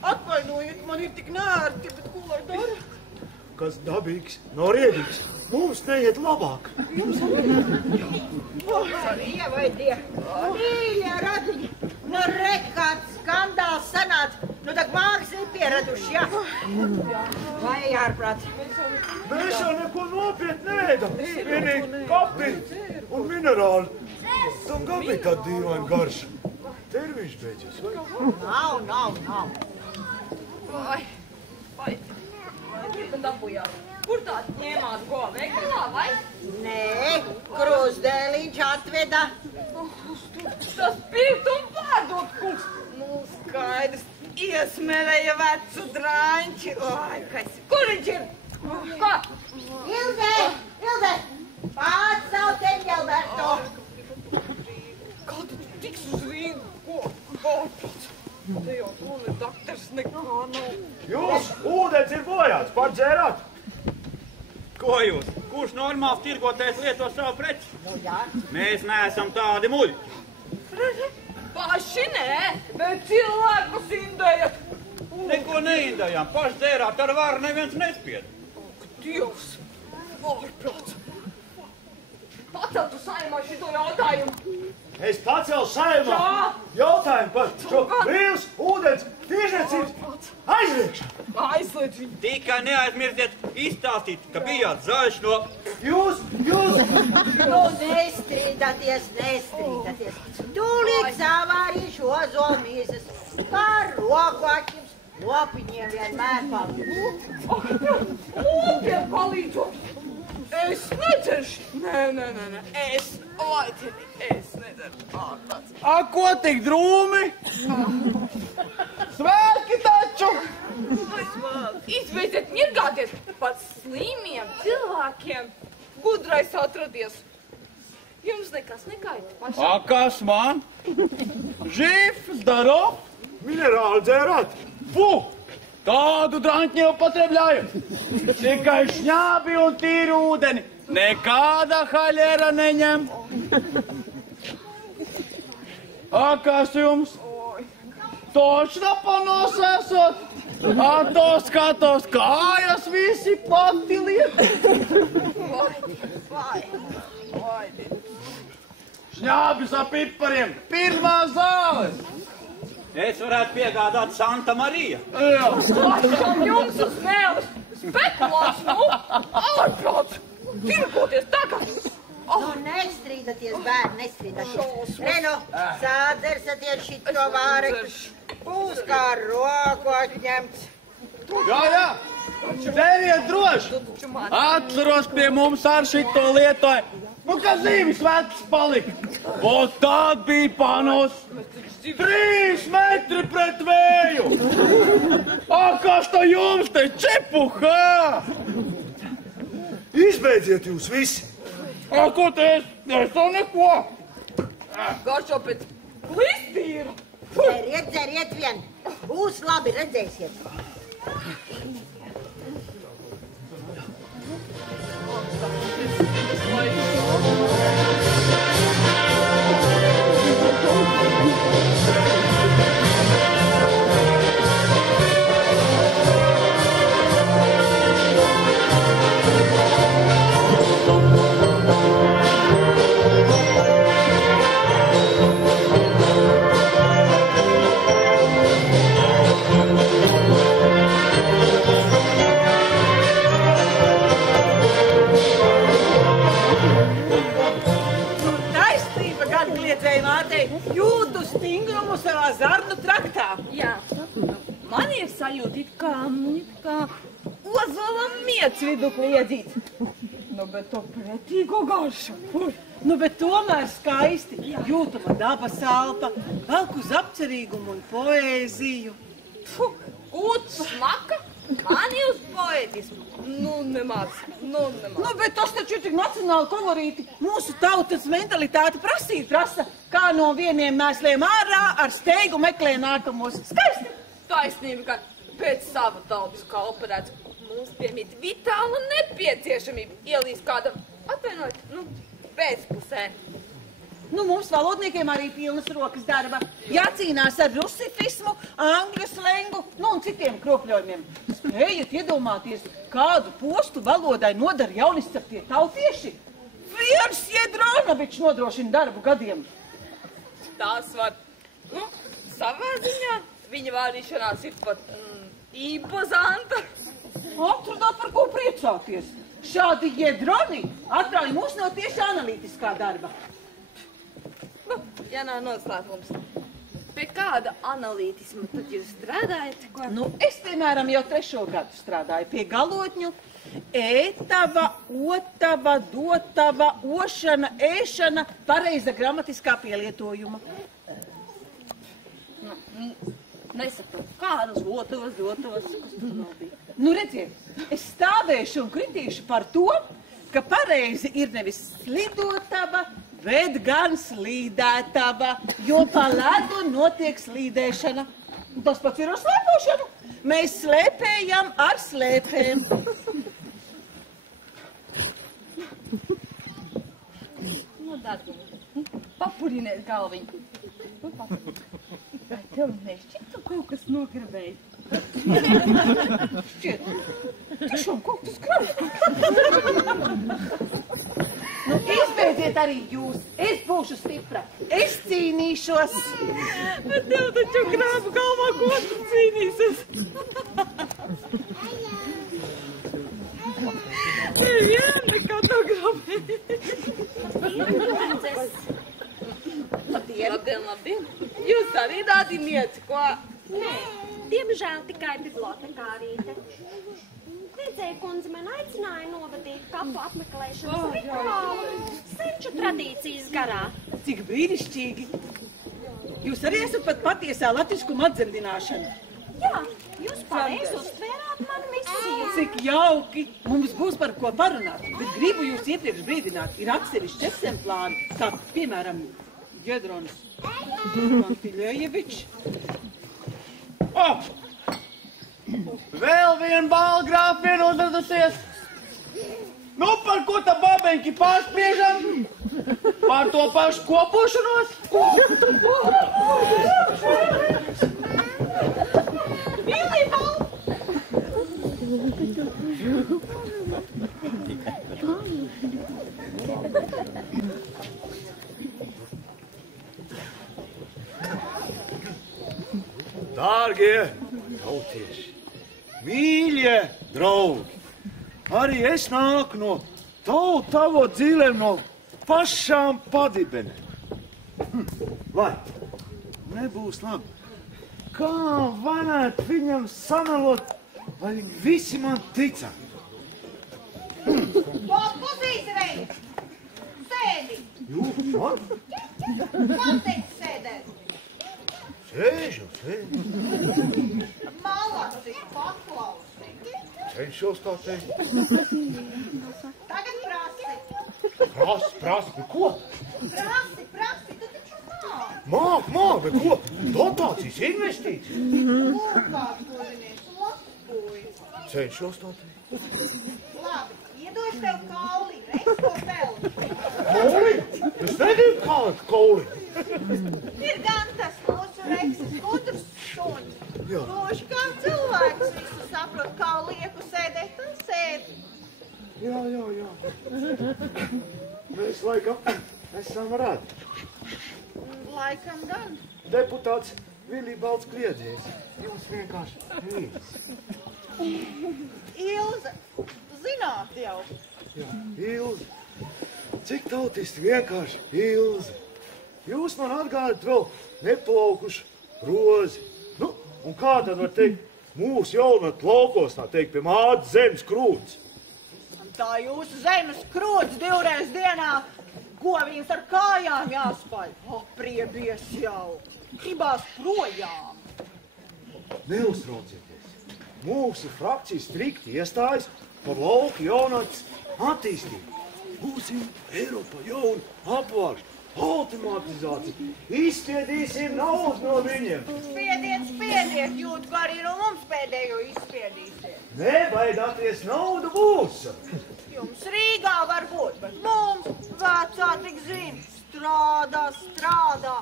Atvainojiet, man ir tik nērti, bet ko lai dara? Kas dabīgs, nav riebīgs. Mums neiet labāk. Marija vai Dieva? Mīļie radiņi, kāds skandāls sanāca. Tak māks ir pieraduši, jā? Vai ārprāt? Mēs jau neko nopietni neēdam. Vienīgi kapi un minerāli. Tam gan bija tāda dīvaina garša. Termiņš beidzies, vai? Nav. Vai gribat dabujāt? Kur tādu ņēmāt go veikalā, vai? Nē, krustdēliņš atveda. Tas pirt un pārdot, kungs. Skaidrs, iesmēlēja vecu drāņķi. Kur viņš ir? Kā? Ilze! Pārstāv teņ, Alberto! Kā tu tiks uz Rīgu? Ko? Ārpēc. Te jau tūne daktars nekā nav. Jūs, ūdens ir bojāts, pārdzērāt? Ko jūs? Kurš normāls tirgotājs lieto savu preci? Jā. Mēs neesam tādi muļi. Paši nē, bet cilvēkus indējat. Neko neindējām, paši dzērāt ar varu neviens nespied. Dievs, ārprāts. Paceltu saimā šito jautājumu. Es pacelu saimā jautājumu par šo brīvs, ūdens, tiešniecības aizliekšanu. Aizliedz viņu. Tikai neaizmirstiet izstāstīt, ka bijāt zaļš no... Jūs! Nestrīdaties. Tūlīt savārīšu ozolmīzes, kā roku akims, lopiņiem vienmēr palīdz. Lūpiem palīdzot. Es nedzeršu. Nē. Es, laitini, es nedzeršu. Ko tik drūmi? Svētki taču! Izbeidziet mirgāties par slimiem cilvēkiem. Gudrais atradies. Jums nekas nekaita pašā. Kas man? Živ, zdarov? Minerāli dzērāt? Fu! Tādu draņķi jau patrebļāju. Tikai šņābi un tīru ūdeni. Nekāda haļera neņem. Kas jums? Točno panos esot? To skatos, kājas visi pati liet. Šņābis ar pipariem. Pirmās zāles. Es varētu piegādāt Santa Marija. Laikam jums uz mēles spekulāts, ārprāts. Tirgoties tagad. Nestrīdaties, bērni, nestrīdaties. Sādzersaties šito vārektu. Būs kā roku atņemts. Jā. Deviet droši. Atceros pie mums ar šito lietoju. Kā zīmes vecs palika. Tād bija panos. 3 metri pret vēju! Kas tā jums te čepuhā? Izbeidziet jūs visi! Ko te es to neko? Garšo pēc listīru! Dzeriet vien! Būs labi, redzēsiet! Jūtu stingrumu savā zarnu traktā. Jā, man ir sajūta kā ozolam miets viduklī iedzīts. Bet to pretīgo garšu. Bet tomēr skaisti. Jūtama dabas elpa, velk uz apcerīgumu un poēziju. Uts smaka, mani uz poētismu. Nemaz. Bet tas taču ir tik nacionāli kolorīti. Mūsu tautas mentalitāte prasa, kā no vieniem mēsliem ārā ar steigu meklē nākamos. Skaisti! Taisnība, ka pēc sava tautas kā operēts mums piemīt vitāla nepieciešamība ielīst kādam, atvainojot, pēcpusē. Mums valodniekiem arī pilnas rokas darba. Jācīnās ar rusifismu, angļu slengu, un citiem kropļojumiem. Spējat iedomāties, kādu postu valodai nodara jaunisceptie tautieši? Viens Jedronovičs nodrošina darbu gadiem. Tās var, savā ziņā viņa vārīšanās ir pat impozanta. Atradāt, par ko priecāties. Šādi Jedroni atrauj mūs no tieši analītiskā darba. Ja nav noslēpums. Pie kāda analītisma tad jūs strādājat? Es, piemēram, jau 3. gadu strādāju pie galotņu. Ētava, otava, dotava, ošana, ēšana, pareiza gramatiskā pielietojuma. Nesaprotu, kādas otavas, kas tur nav bija. Redziet, es stāvēšu un kritīšu par to, ka pareizi ir nevis slidotava, bet gan slīdētava, jo pa ledu notiek slīdēšana. Tas pats ir ar slēpošanu. Mēs slēpējam ar slēpēm. Darbu, papuriniet galviņu. Vai tev nešķiet, kaut kas nograbēja? Šķiet, tiešām kaut kas grab. Izbeidziet arī jūs. Es būšu stipra. Es cīnīšos. Bet tev taču grābu galvā, ko tu cīnīsies. Nevienu nekā tev grābi. Labdien. Jūs arī dādiniet, ko? Nē, diemžēl tikai bibliotekārīte. Redzēju, kundze man aicināja novadīt kapu apmeklēšanas rituālu senču tradīcijas garā. Cik brīnišķīgi! Jūs arī esat pat patiesā latviskuma atdzemdināšana. Jā, jūs pareizi uztvērāt manu misiju. Cik jauki! Mums būs par ko parunāt, bet gribu jūs iepriekš brīdināt. Ir atsevišķi eksemplāri, kā piemēram Ģedrons Pantilējevičs. Vēl viena balgrāfa ir uzradusies. Nu, par ko tā babeņķi pārspriežam? Par to pašu kopošanos? Dārgie tautieši, mīļie draugi, arī es nāku no tavu dzīvēm no pašām padibenēm. Vai nebūs labi? Kā varētu viņam samelot, lai viņi visi man ticētu? Pozīs, Reini! Sēdi! Jūs man? Man teikt sēdēt! Sēžu. Malaci, paklausi! Cenšos tā teikt. Tagad prasi! Prasi, ko? Prasi, tu taču māki! Māk, bet ko? Dotācijas investīcijas? Labāk, godinieks, labuļs! Cenšos tā teikt. Labi, iedošu tev kauli, reiz to pelni! Kauli? Es negribu kādu kauli. Ir gan tas mūsu Reksis gudrs suņs. Gluži kā cilvēks visu saprot, kā lieku sēdēt, tā sēdi. Jā. Mēs laikam esam radi. Laikam gan. Deputāts Vilī Balts Kliedzējs. Jums vienkārši rīz. Ilze, zināt jau. Jā, Ilze. Cik tautisti vienkārši Ilze. Jūs man atgādāt vēl neplaukušu rozi. Nu, un kā tad var teikt, mūsu jaunat laukos, tā teikt, pie mātes zemes krūts? Tā jūsu zemes krūts 2 reizes dienā, govīns ar kājām jāspaļ. Apriebies jau. Gribās projām. Neuztraucieties. Mūsu frakcija strikti iestājas par lauku jaunatnes attīstību. Būsim Eiropa jaunu apvāršu. Automatizācija. Izspiedīsim naudu no viņiem. Spiediet, jūt, ka arī no mums pēdējo izspiedīsiet. Nebaidāties, nauda būs. Jums Rīgā var būt, bet mums vecā tik zina. Strādā.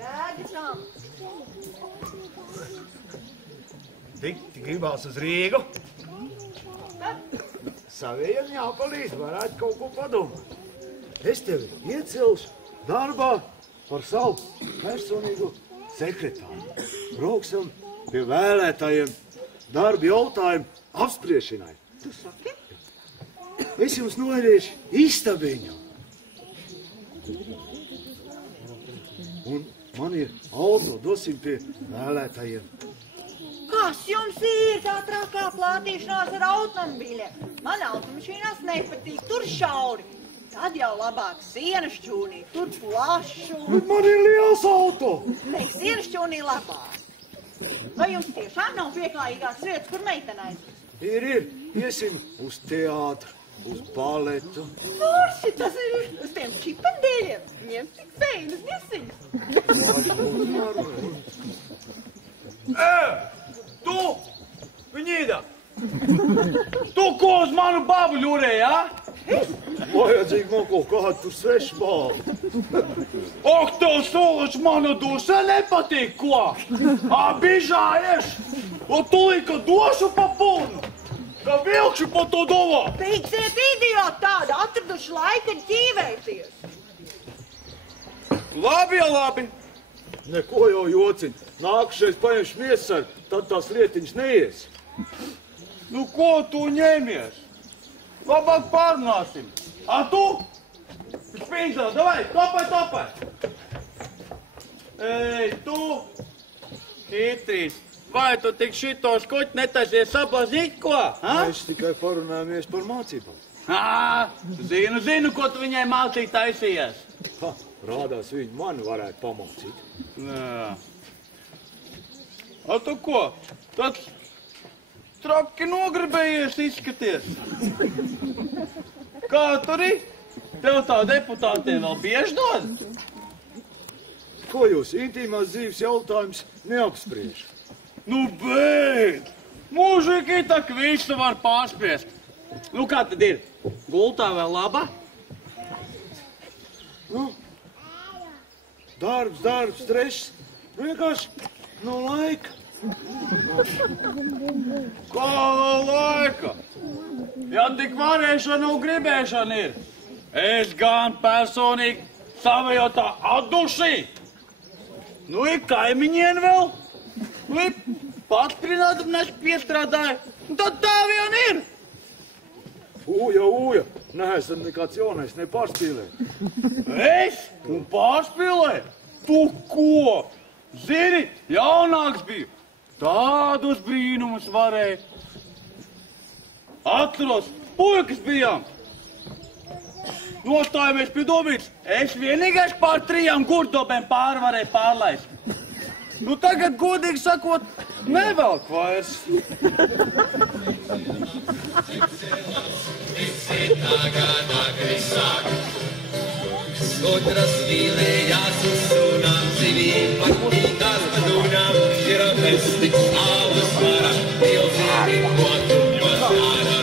Jēga tam. Tik gribās uz Rīgu. Saviem jāpalīdz, varētu kaut ko padomāt. Es tevi iecelšu darbā par savu personīgu sekretāru. Brauksim pie vēlētājiem darba jautājumu apspriešanai. Tu saki? Es jums noērēšu istabiņu. Un man ir auto, dosim pie vēlētājiem. Kas jums ir tā trakā plātīšanās ar automobīļiem? Man automašīnās nepatīk, tur šauri. Tad jau labāk sienas šķūnī, tur plašu. Bet man ir liels auto. Ne, sienas šķūnī labāk. Vai jums tiešām nav pieklājīgāks vietas, kur meitene aizvest? Ir. Iesim uz teātru, uz baletu. Forši, tas ir uz tiem čipendēļiem. Viņiem tik feinas visiņas. Tu, Viņīda! Tu ko uz manu babu ļurēji, ja? Vajadzīgi man kaut kādu tur svešu balvu. Ok, tev soluši manu duša nepatīk, ko? Bižājies! O tūlīt, ka došu pa punu, ka vilkšu pa to domā. Tiksiet idioti tādi, atraduši laika ķīvēties. Labi. Neko jau jociņ. Nākušais paņemšu miesari, tad tās lietiņas neies. Nu, ko tu ņemies? Labāk pārunāsim. A tu? Spīnzel, davai, topai. Ei, tu! Hitrīs, Vai tu tik šito skuķi netaisies sapazīt, ko? Ha? Mēs tikai parunājamies par mācībām. Zinu, ko tu viņai mācīt taisījies. Rādās, viņi mani varētu pamācīt. Jā. A tu ko? Tāds traki nogribējies izskaties. Kā tur ir? Tev tā deputātiem vēl bieži dod? Ko jūs intīmās dzīves jautājums neapspriež? Nu, beidz! Mūžīgi tak visu var pārspiest. Nu, kā tad ir? Gultā vēl laba? Nu, darbs, stress. Vienkārši no laika. Kā laika? Ja tik varēšana un gribēšana ir. Es gan personīgi savajotā atdušī. Nu, ir kaimiņien vēl. Nu, ir patrinātam piestrādāja. Tad tā vien ir. Uja, neesam nekāds jaunais, ne pārspīlē. Es? Un pārspīlē? Tu ko? Zini, jaunāks biju. Tādus brīnumus varēja. Atceros, puikas bijām. Nostājamies pie domītes. Es vienīgais pār 3 gurdobēm pārvarēju pārlaist. Nu tagad, godīgi sakot, nevelk vairs. Visi tagad agri sāk, skudras vīlējās uz sunām, zivīm patīkās padūnām, ir apesti stāvus vara, pilsīgi, ko tuļos dara.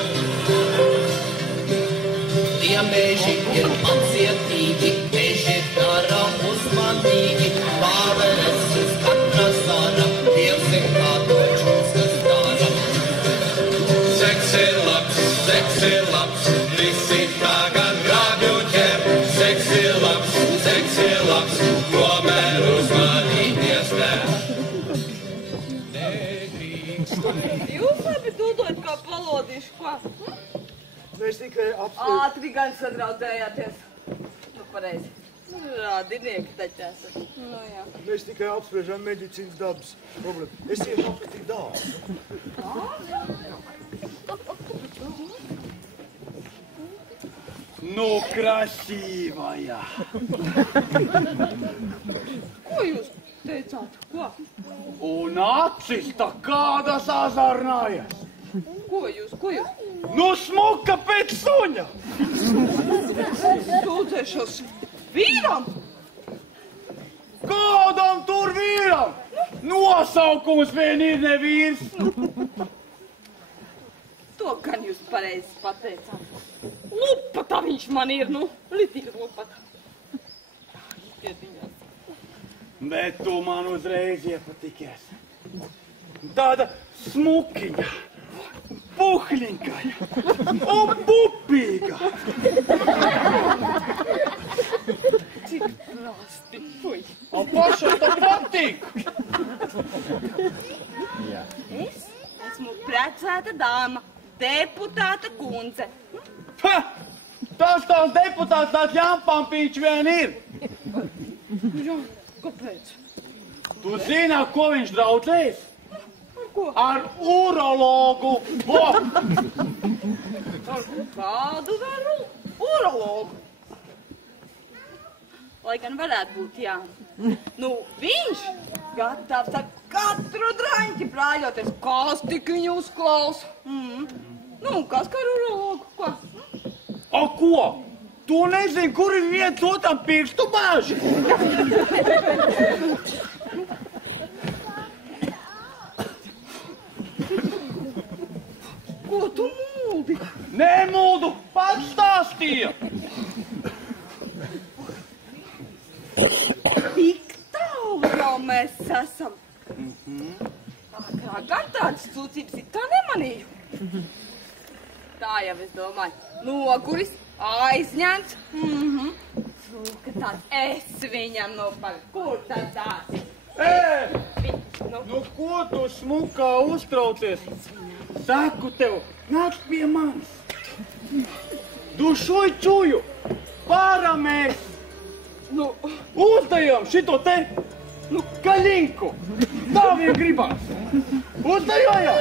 Tie meži ir pacietīgi, meži dara uzmanīgi, pāveres uz katra zara, Dievs ir kā točus, kas dara. Seks ir labs, visi tagad grābju ķer. Seks ir labs, tomēr uzmanīties der. Jūs abi dūdojat kā palodīši, ko? Mēs tikai apspriežam. Ātri gan sadraudējāties. Nu, pareizi. Rādinieki taču esat. Nu, jā. Mēs tikai apspriežam medicīnas dabas problēmu. Es iešu apskatīt dārstu. Nu, krasīvajā. Ko jūs teicāt? Ko? Un acis tā kādas azarnājas. Ko jūs? Nu, smuka pēc suņa. Sūdzēšos vīram? Kādam tur vīram? Nosaukums vien ir ne vīrs. To gan jūs pareizi pateicāt. Lupata viņš man ir, nu, litīgi lupata. Iediņās. Bet tu man uzreiz iepatikies. Tāda smukiņa, puhļiņkaja un pupīga. Cik prasti, fuj. Un pašam tā patīk. Es esmu precēta dāma, deputāta kundze. Ha! Tas tās deputāts tāds Jāmpampīč vien ir. Jā, kāpēc? Tu zini, ar ko viņš draudzējas? Ko? Ar urologu. Ar kādu vēl urologu? Lai gan varētu būt, jā. Nu, viņš gatavs ar katru draņķi brāļoties, kas tik viņu uzklausa. Nu, kas kā ar urologu, ko? O ko? Tu nezini, kur ir viens otram pirkstu bāži? Ko tu mūldi? Nemūdu, pats stāstīja. Tik tālu jau mēs esam. Agrāk gan tādas sūdzības it kā nemanīju. Tā jau es domāju. Noguris, aizņemts. Ka tāds es viņam nopagaļu. Kur tad tās? Nu ko tu smukā uztraucies? Saku tev, nāc pie manis. Dušuj čuju, pāramēs. Nu, Uzdējām šito te Nu, Kaļinku! Tā vien gribās! Uzdejojam!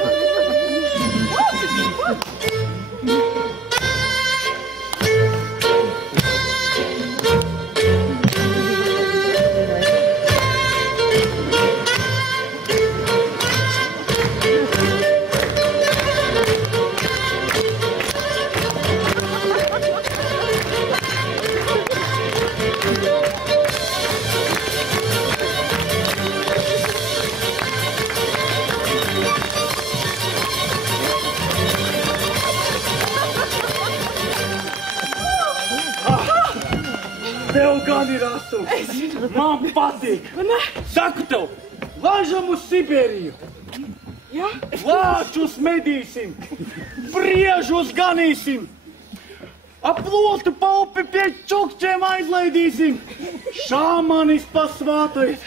Tev gan ir asu. Man patīk. Saku tev, laižam uz Sibēriju. Lāčus medīsim, briežus ganīsim, aplotu paupi pie čukčiem aizlaidīsim, šāmanis pasvātojot,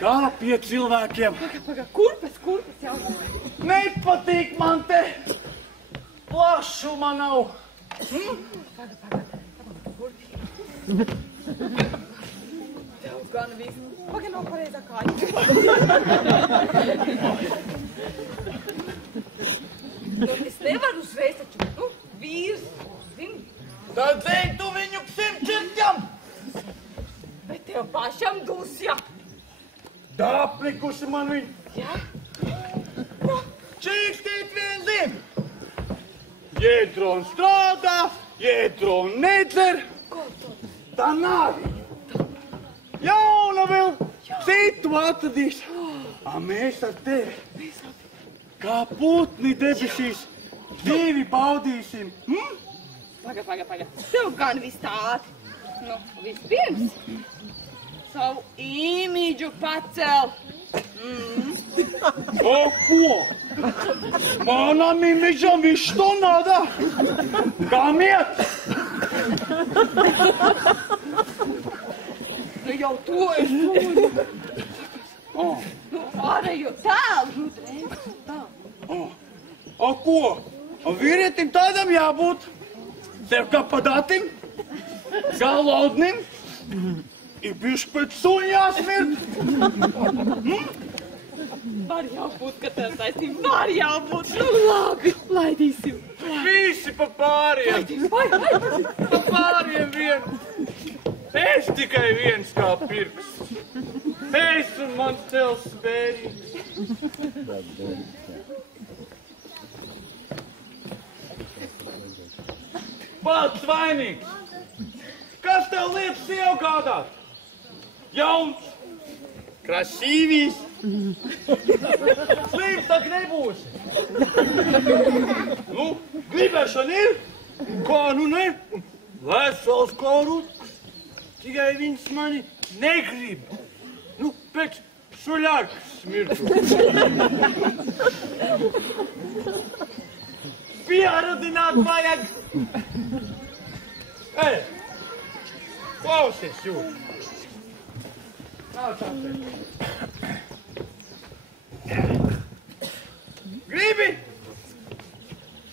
kā pie cilvēkiem. Kurpes jau. Nepatīk man te, plašuma nav. Tev gan viss. Pagaid nav pareizā kāja. Es nevaru uzreiz taču, vīrs, zini. Tad ej tu viņu psim čirķam. Bet tev pašam dusja. Dāplikusi man viņu. Jā? Čīkstīt vien zin. Jēdron strādā, Jēdron nedzer. Tā nav viņa. Jauna vēl citu atradīs. A mēs ar tevi, kā putni debesīs, divi baudīsim. Paga. Tev gan viss tādi. Nu, vispirms savu imidžu pacel. O ko? Manam imidžam viss to nādā. Kam iet? Nu jau to es lūdzu. Nu, ārējo tēlu. O ko? O vīrietim tādam jābūt. Tev kā padatim, galodnim, ir bišķi pēc suņa jāsmirt. Var jābūt, ka tev taisnība. Var jābūt. Nu labi, laidīsim. Visi pa pāriem. Vai. Pa pāriem vien. Es tikai viens kā pirksts. Es un mans cels spērīgs. Pats vainīgs. Kas tev liek sievu gādāt? Jauns, krasīvīs. Slims tak nebūsi. Nu, gribēšana ir? Kā nu ne? Vesels kā rutks. Tikai viņš mani negrib. Nu, pēc suļārkas smirtu. Pieradināt vajag. Ej, klausies jūs. Nav tāpēc. Gribi?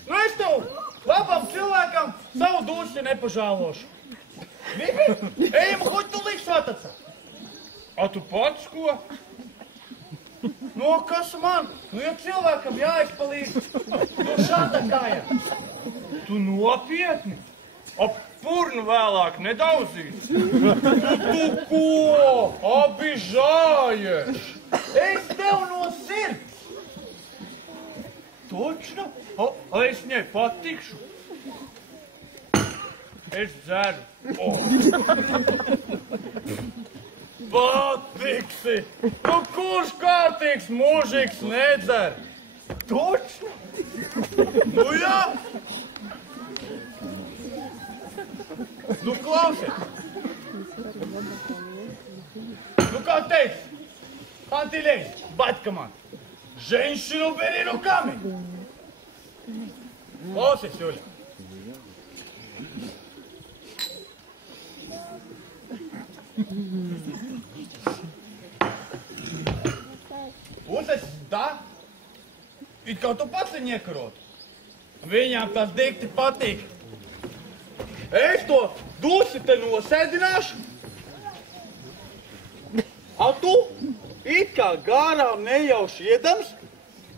Nu es tev labam cilvēkam savu duši nepažālošu. Gribi? Ejam, hoď tu liks vatacā. A tu pats ko? Nu, kas man? Nu, ja cilvēkam jāizpalīdz, nu šāda kāja. Tu nopietni? Ap purnu vēlāk nedauzīs. Tu ko? Abižājies. Es tev no sirds. Točno? A es viņai patikšu. Es dzeru. Patiksi! Nu, kurš kārtīgs mūžīgs nedzer? Točno? Nu, jā! Nu, klausies! Nu, kā teiks? Антилей, батька ман, женщину бери руками! Klausies, Juļa! Un tas tā, it kā tu pats viņu iekarot. Viņām tas dikti patīk. Es to dusi te nosēdināšu. A tu, it kā garām nejauši iedams,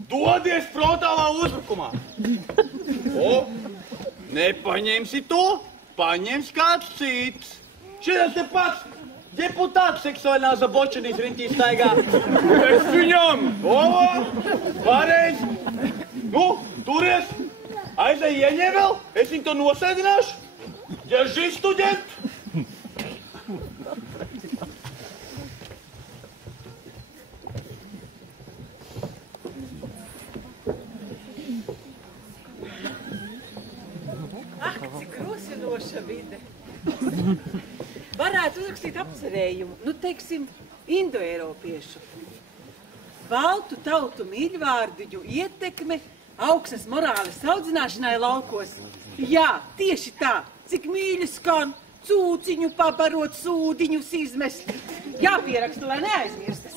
dodies frontālā uzbrukumā. O, nepaņemsi to, paņems kāds cits. Šitas te pats deputāts seksuālā zabočanīs riņķī staigā. Es viņam! O, pareizi! Nu, turies! Aizēj ieņem vēl, es viņu to nosēdināšu. Ģerži studentu! Cik rosinoša vide. Varētu uzrakstīt apcerējumu, nu, teiksim, indoeiropiešu. Baltu tautu mīļvārdiņu ietekme augsnes morāles audzināšanai laukos. Jā, tieši tā, cik mīļi skan, cūciņu pabarot, sūdiņus izmest. Jāpieraksta, lai neaizmirstas.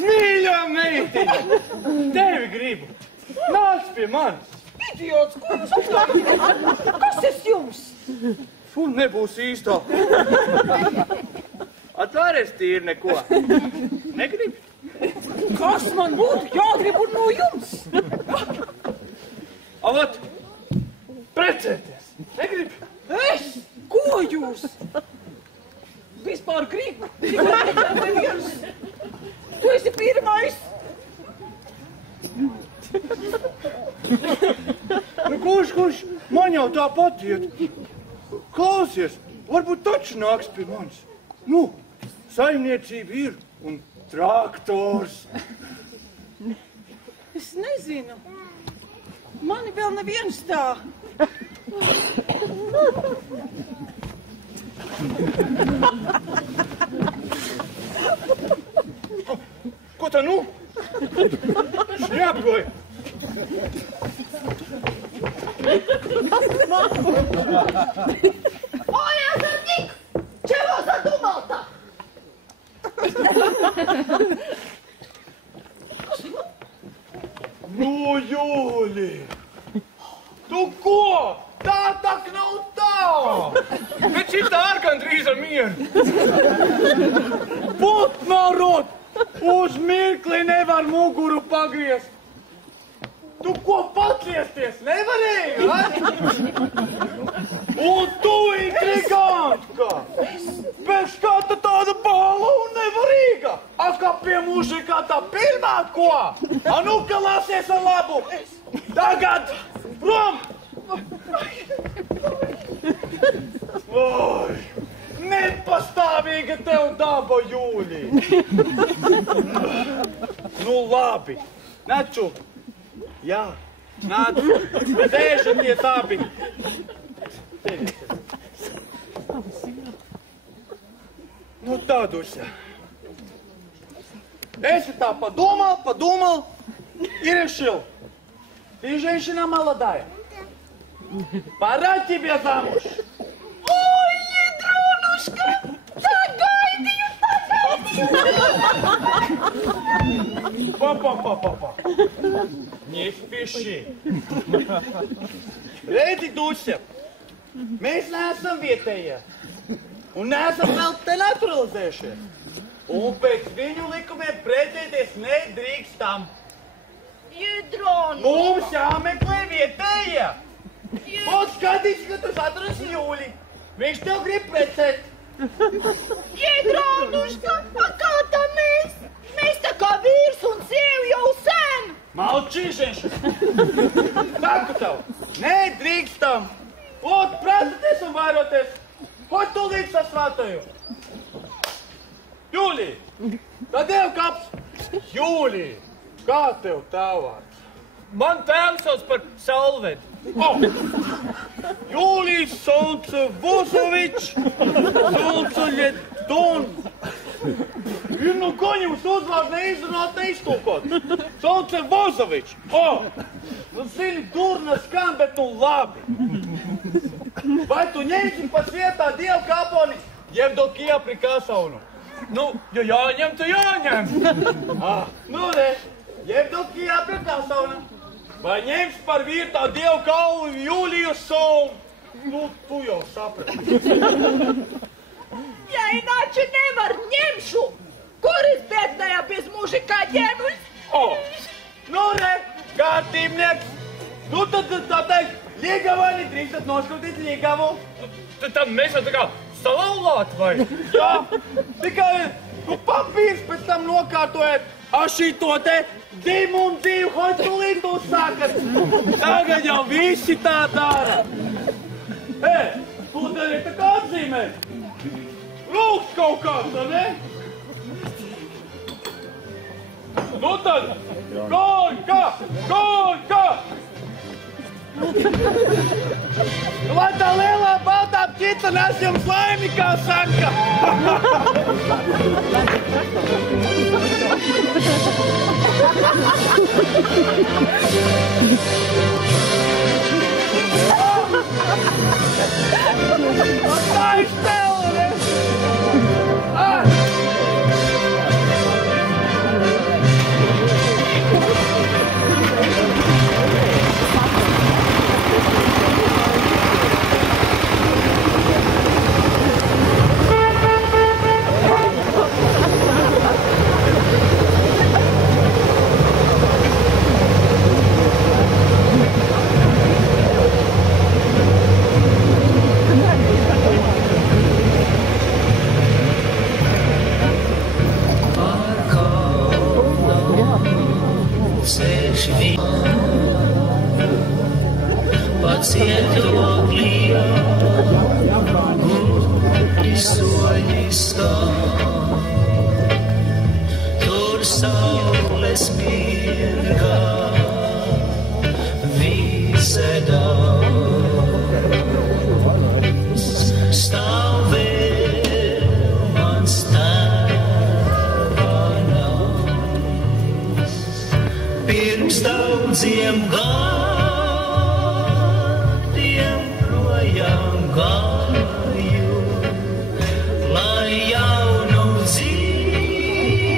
Mīļā meitiņa, tevi gribu. Nāc pie manis. Idiots, ko jūs atklājat? Kas es jums? Fu, nebūs īsto. Atvēries tīri neko. Negribi? Kas man būtu jāgrib no jums? Avat, precēties. Negribi? Es? Ko jūs? Vispār gribu. Tu esi pirmais. Nu, kurš, man jau tāpat iet. Klausies, varbūt taču nāks pie manis. Nu, saimniecība ir un traktors. Es nezinu. Mani vēl neviens tā. Ko tā nu? Šņāpgoja. Ой, озорник! Чего задумал-то? Nu, Jūli! Tu ko? Tā tak nav tā! Bet šitā ar gandrīz ar mieru. Putnarot! Uz mirkli nevar muguru pagriezt. Tu ko paciesties nevarēji, Un tu intrigantka! Bet skata tāda bala un nevarīga! A kā pie mūža kā tā pirmā ko? A nu, ka lasies ar labu! Tagad prom! Oi! Nepastāvīga tev daba, Jūlī! Nu labi, naču! Jā, nāc, sēžamies abi! Nu tā, Duša. Esi tā подумал и решил. Ты женщина молодая. Пора тебе замуж. Ой, Ядронушка, загайди Папа. Не спеши. Redzi, Duša, mēs neesam vietējie un neesam vēl te naturalizējušies. Un pēc viņu likumiem precēties nedrīkstam. Ядрону! Mums jāmeklē vietējie. Un skatīsi, ka tu atrasi Jūli. Viņš tev grib precēt. Ядронушка, а kā tā mēs? Mēs tā kā vīrs un sievi jau sen! Malčī, ženšana. Saku tev, nedrīkstam. Lūk, prasieties un vairoties. Ko tu līdz sasvātoju? Jūlī, tad tev kaps. Jūlī, kā tev tā vārds? Man tēvs sauc par Salvedu. Jūlijs Solcevozovičs, Solceļedon. Ir nu ko jums uzvārdu neizrunāt, neiztulkot? Solcevozovičs. Nu zini, durna skan, bet nu labi. Vai tu ņemsi pa svietā dievu kāponi, jeb do Kijā-Prikasaunu? Nu, ja jāņem, tad jāņem. Nu ne, jeb do Kijā-Prikasauna. Vai ņems par vīru tā dievu kalvu Jūliju Solu? Nu, tu jau saprati. Ja inače nevar ņemšu, kuris bēdnējā bez mužikā ņemus? Nu re, kārtībnieks. Nu tad tā teikt, Līgavani drīkstat noskatīt Līgavu. Tad mēs jau tā kā salauzāt, vai? Jā, tikai papīrs pēc tam nokārtojat. Šito te dzimumu dzīvu, hoj tulīt uzsākat. Tagad jau visi tā dara. Tu te ir tā kā atzīmē. Lūks kaut kāds, ne? Nu tad, Koļka! Lai tā lielā baltā pķita nes jums laimi, kā saka! Tā ir stela, ne? Tur saules mirgā, visēdās, stāv vēl mans tēva nams. Pirms daudziem gadiem projām gāju, lai jaunu dzīvi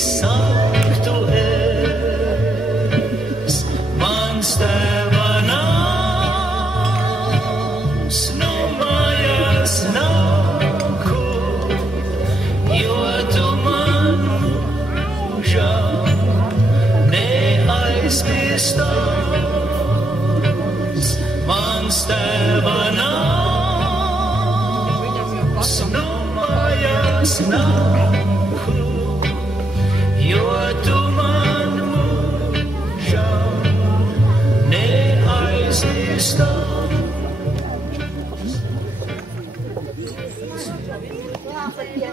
sāktu es. Mans tēva nams no mājās nāku, jo tu man mūžām neaizmirstāts. Mans tēva nams no mājās nāku, jo tu man mūžām neaizmirstāts. Jā.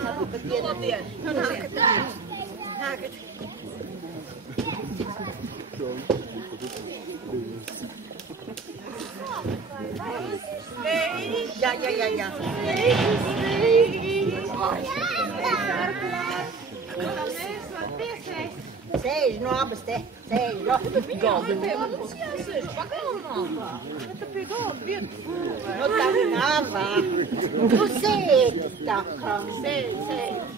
Sēž, no abas te, sēž, no. Galda pie mums jāsēž pagalmā. Tā pie galda vietu. Nu tā navā. Nu sēž tā kā. Sēž.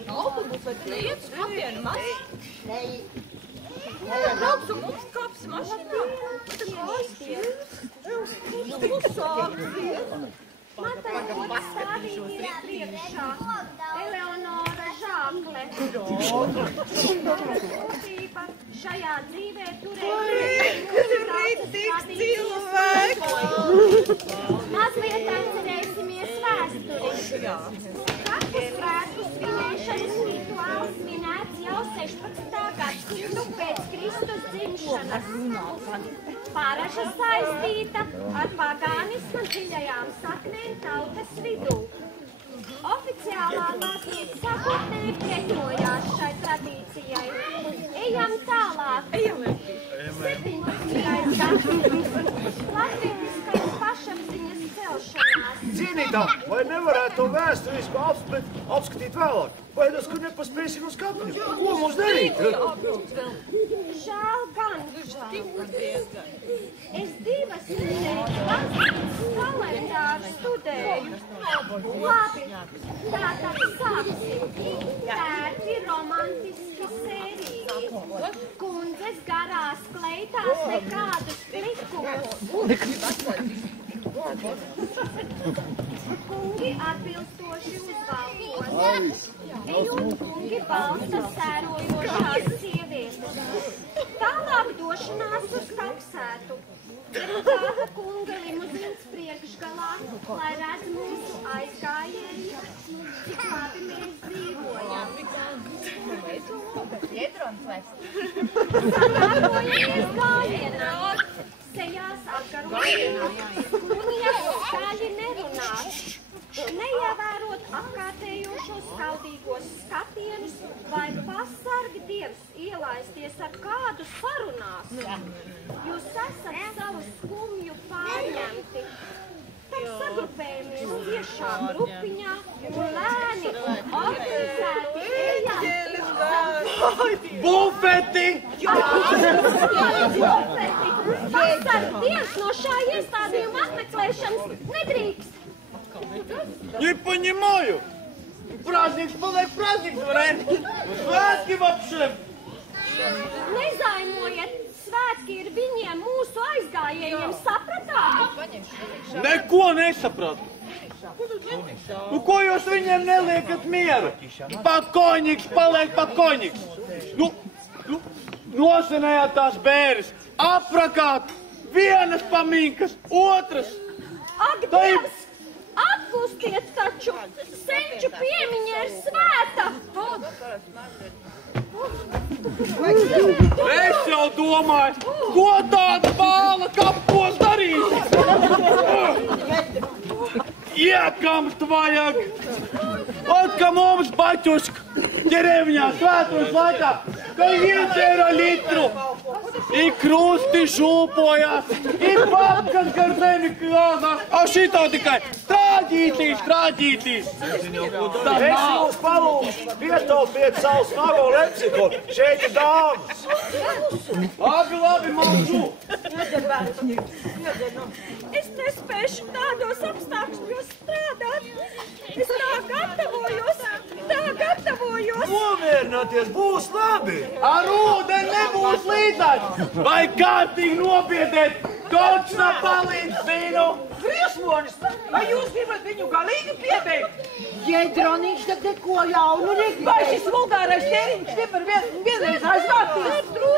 Autobus vai neiet uz kapienu maz? Tā brauks un mums kāps mašinā. Tā kāsties. Mums sāksies. Man tagad stāvīja priekšā Eleonora Žākle. Būtība šajā dzīvē turēt tik cilvēku. Mazliet atcerēsimies vēsturi. Katru svētku svinēšanas rituāls minēts jau 16. gadsimtu pēc Kristus dzimšanas. Paraža saistīta ar pagānisma dziļajām saknēm tautas vidū. Oficiālā baznīca sākotnēji pretojās šai tradīcijai. Ejam tālāk. 17. gadsimts. Latvietiskais pašapziņas celšanās. Cienītā, vai nevarētu to vēsturisku apskatīt vēlāk? Vai tas, ka nepaspēsim uz kapņu? Ko mums darīt? Žēl gan. Es 2 nedēļas baznīcas kalendāru studēju. Labi, tātad sāksim. Tērti romantiski sērīgi. Kundzes garās kleitās nekādus plikumus. Kungi atbilstoši uzvalkos. Un kungi balsta sērojošās sievietes. Tālāk došanās uz kapsētu. Rudāta kunga limuzīnas priekšgalā, lai redz mūsu aizgājēji, cik labi mēs dzīvojam. Sakārtojamies gājienā. Sejās atgarojamies. Skumjas skaļi nerunās. Neievērot apkārtējošos skaudīgos skatienus vai pasargi Dievs ielaisties ar kādu sarunās. Jūs esat savu skumju pārņemti. Tad sagrupējamies tiešā grupiņā un lēni organizēti ejam. Bufeti! Bufeti! Pasargi Dievs no šā iestādījuma apmeklēšanas nedrīkst. Не понимаю. Праздник палек, праздник, варен. Svētki вообще. Nezaimojiet, svētki ir viņiem mūsu aizgājējiem, sapratāt? Neko nesapratu. Nu, ko jūs viņiem neliekat mieru? Pakojniks paliek pakojniks. Nosinējāt tās bēres, aprakāt, vienas paminkas, otras. Ak, Dievs! Atkustiet taču! Senču piemiņa ir svēta! Es jau domāju, ko tāda bāla kapos darīt? Iekams vajag! Ot, ka mums baķuška ķerevņā svētos laikā, ka iedzēra litru, I krusti šūpojās, I papkas gar zemi klāzās, a šito tikai trāģītīs. Es jūs palūkšu, pietaupiet savu smago leksikonu, šeit ir dāmas. Labi, malču. Es nespēšu tādos apstākļos strādāt. Es tā gatavojos. Nomierināties, būs labi. Ar ūdeni nebūs līdzās. Vai kārtīgi nopietēt, kaut kā palīdz vīnu. Briesmonis, vai jūs gribat viņu galīgi piebeigt? Jēdronīši tad neko jaunu negribēja. Vai šis vulgārais ķēriņš nevar vienreiz aizvākties?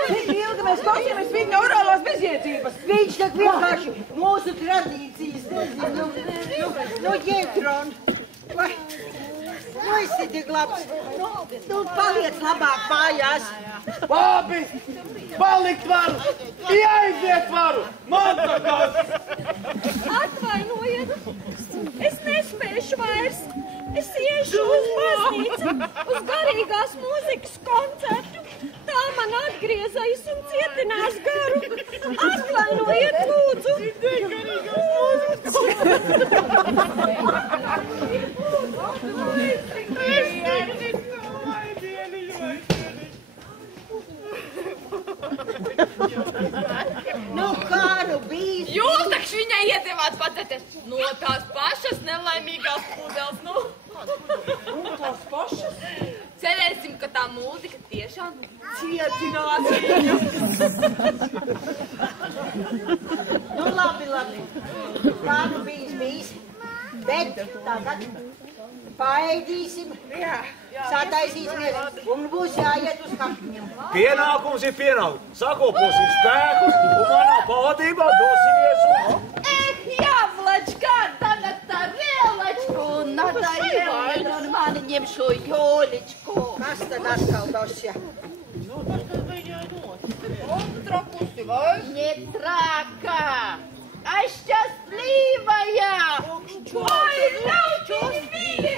Cik ilgi mēs klausījāmies viņa orālās bezjēdzības? Viņš tad vienkārši mūsu tradīcijas nezinu. Jēdron, vai... Nu, esi tik labs. Nu, paliec labāk mājās. Labi, palikt varu, aiziet varu, man takās. Atvainojiet, es nespēšu vairs. Es iešu uz baznīcu, uz garīgās mūzikas koncertu. Tā man atgriezais un cietinās garu. Atvainojiet, lūdzu. Nu, kā nu bijis? Jūs taču viņai iedevāt paceties no tās pašas nelaimīgās pudeles, nu? Un tās pašas? Cerēsim, ka tā mūzika tiešām Cietinās. Nu, labi. Kā nu bijis. Bet tagad paēdīsim, sataisīsimies un būs jāiet uz kapņiem. Pienākums ir pienākums. Sakoposim spēkus un manā pavadībā dosimies uz... Javlačka, tagad tā Rielačku un Natāļa un mani ņem šo Joličku. Kas tad atkal dosja? Trakusi, vai? Не трака, а счастливая. Ой, ļauķis mīļi!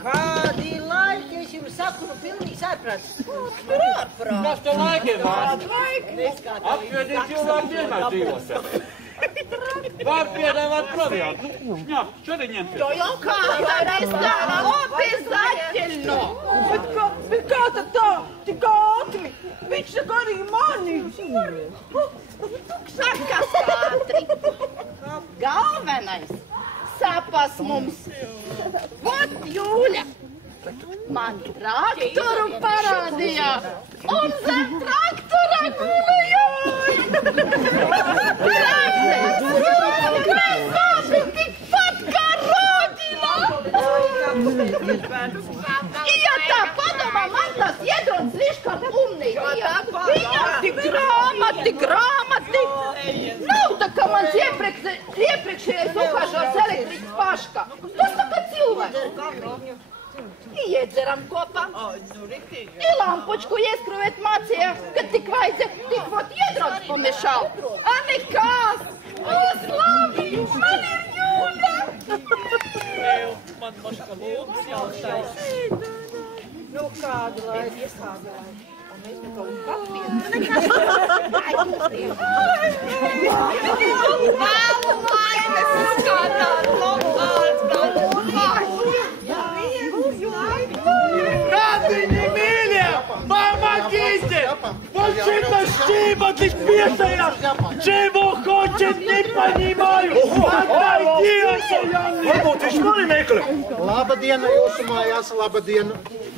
Kādi laiki, es jums saku, nu pilnīgi sapratu. Tur ārprāt. Kas te laikiem vārds? Laiki. Apsviedīt cilvēku vienmēr dzīvos. Var piedāvāt proviātu. Jā, šodien ņemt. To jau kādreiz tā obizāķino. Bet kā tad tā? Tik ātri? Viņš saka arī mani. Sakas ātri. Galvenais sapas mums. Vot Jūļa. Man traktoru parādīja. Un zem traktora gula Jūļa. Krēsāpi tikpat kā rodina. Ja tā padomā, man tas iedrons viškā umnīgi. Viņam tik grāmati. Nav tā, ka mans iepriekšējais ukažors elektriks paška. Tas tā kā cilvēks. Iedzeram kopā. I lampučku ieskruvēt mācīja, kad tik vajadzēja, tik vot iedrons pomešal. A nekās! O, slavi! Man ir Jūļa! Man maška lūgas jautājs. Nu, kādu laiku? Radiņi, mīļie! Помогите! Вот это шибатлик песая! Чего хочет, не понимаю! Отойди, Янни! Varbūt viņš mani meklē. Labadiena jūsu mājās, labadiena.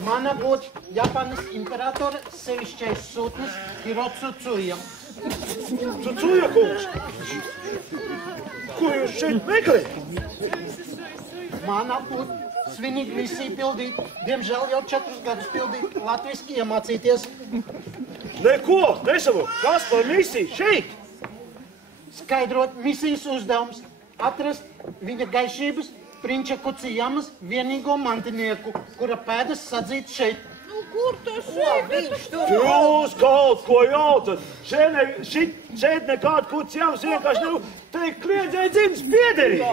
Mana būtu Japānas imperatora sevišķais sūtnis Hirotsu Tsuja. Tsuja kungs! Ko jūs šeit meklējat? Mana būtu svinīgi misiju pildīt, diemžēl jau 4 gadus pildīt, latviski iemācīties. Neko, nesavu. Kas par misiju šeit? Skaidrot misijas uzdevums, atrast viņa gaišības prinča Kucijamas vienīgo mantinieku, kura pēdas sadzīt šeit. Kur tas ir? Jūs kaut ko jaucat. Šeit nekādu Kucijamas vienkārši nav teikt kliedzēja dzimtas piederīgi.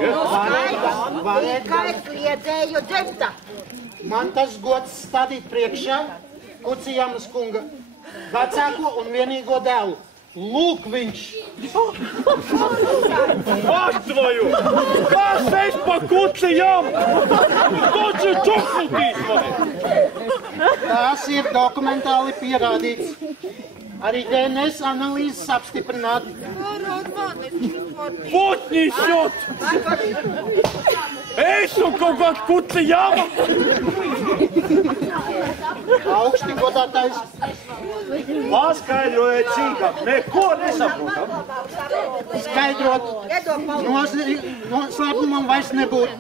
Tikai kliedzēju dzimta. Man tas gods stādīt priekšā Kucijamas kunga vecāko un vienīgo dēlu. Lūk viņš! Atvoju! Kas es pa Kucijam? Kuci čuknutīs vai? Tās ir dokumentāli pierādīts. Arī DNS analīzes apstiprināt. Putņi šot! Es un kaut kāds Kucijama! Augsti godātais. Paskaidrojiet cīkāk, neko nesaprotam. Skaidrot, noslēpumam vairs nebūtu.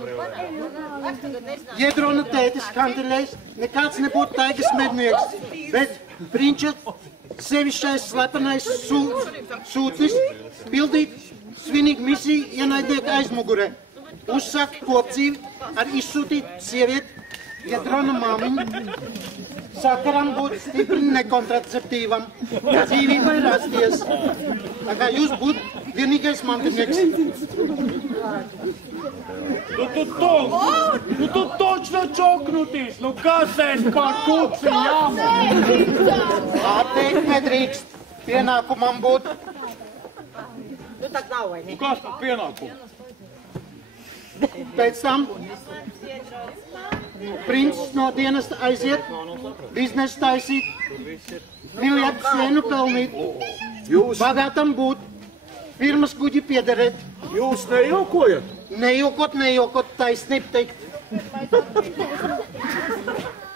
Iedrona tētis Kantelējs nekāds nebūtu taigas mednieks, bet prinča sevišķais slepenais sūtnis pildīt svinīgu misiju ienaidnieku aizmugurē. Uzsākt kopdzīvi ar izsūtīt sievieti Iedrona māmiņu. Sakaram būt stipri nekontraceptīvam, dzīvībai rasties. Tā kā jūs būtu vienīgais mantinieks. Tu točno čoknutīs! Nu kas es par Kucijam? Atteikt nedrīkst. Pienākumam būt. Nu, tak nav, vai ne? Kas par pienākumu? Pēc tam princis no dienesta aiziet, biznesu taisīt, miljardus jēnu pelnīt, bagātam būt, firmas kuģi piederēt. Jūs nejokojat? Nejokot, taisnība teikt.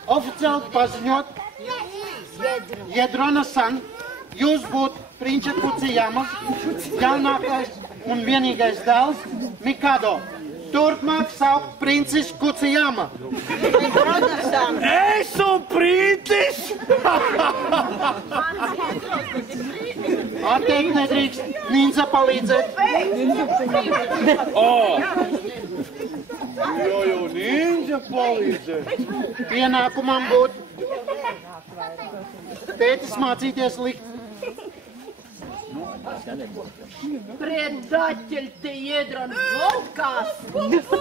Oficiāli paziņot, Iedrona san, jūs būt prinča Kucijama, jaunākais un vienīgais dēls Mikado. Turpmāk saukt princis Kucijama. Es un princis? Atteikt nedrīkst, ninja palīdzēt. Jo ninja palīdzēt. Pienākumam būt. Tētis mācīties likt. Предатель ты, едрон, волкас!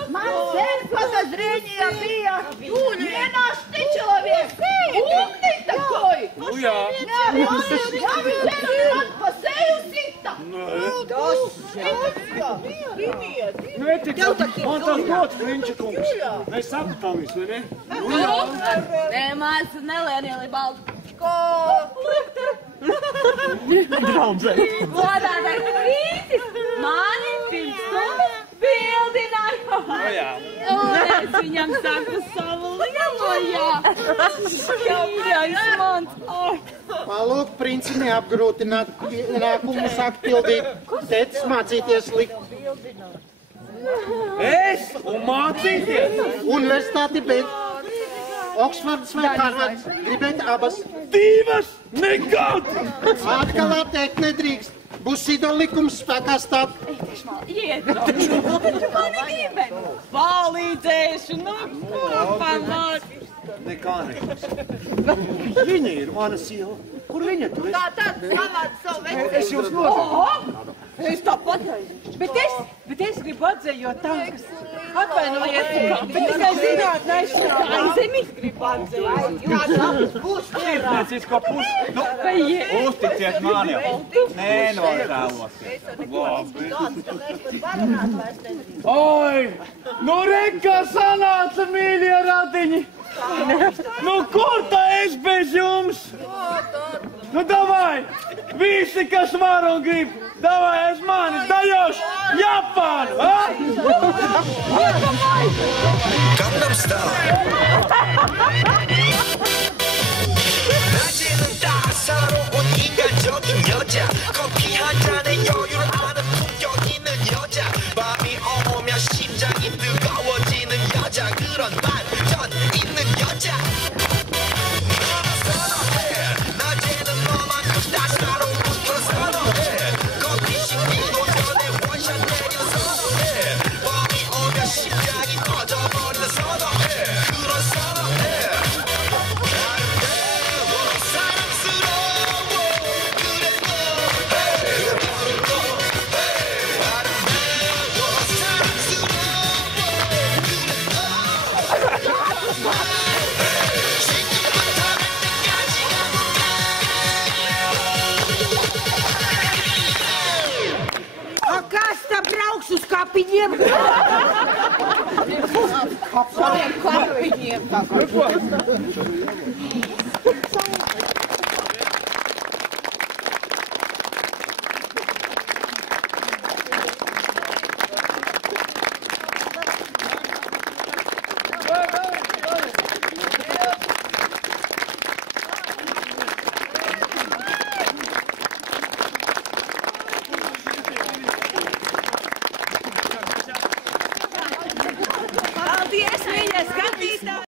Мансер подозрения бия! Не наш ты человек! Умный такой! Nu jā. Я ведь посею сито! Neticu, man tas gods, Prinča kungs. Mēs sapratāmies, vai ne? Nu jā. Nemaz nelienieli baldu. Ko? Draudzē. Godātais Krītis, mani pirms stundas bildināja. Un es viņam saku savu lielo jā. Šķīļais mans. Palūk, princi, neapgrūtināt pienākumus atpildīt. Tētis mācīties likt. Es un mācīties? Universitāti beigt. Oksfords vai Harvards? Gribēt abas? Divas? Nekad! Atkal atteikt nedrīkst. Būs Sido likums spēkā stāt. Iedro. Tu mani ģimeni. Palīdzēšu, nu, ko pamāt. Nekā nekas. Viņa ir mana sieva. Kur viņa tur ir? Tā savād savu vecību. Es jūs nozinu. Es tāpat. Bet es gribu atzējot tankas. Atvainojiet, bet tikai zināt, neizstrādā. Aizemi gribu atzēt. Tirdzniecisko pusi. Nu, uzticiet man jau. Nenotēlosies. Oi! Nu reka sanāca, mīļie radiņi! Nu kur tā es bez jums? Nu davai! Visi, kas var un grib! Davai aiz manis, daļoši Japānu! Gangnam Style. 낮에는 따사로운 인간적인 여자 커피 한 잔에 여유를 아는 품격 있는 여자 밤이 오면 심장이 뜨거워지는 여자 그런 반전 있는 여자 너만 선호해 낮에는 너만큼 따사로운부터 선호해 커피 식기도 전에 원샷 내리는 선호해 밤이 오면 심장이 터져버리는 선호해 그런 선호해 Brauks uz kapiņiem! Saviem kapiņiem tagad.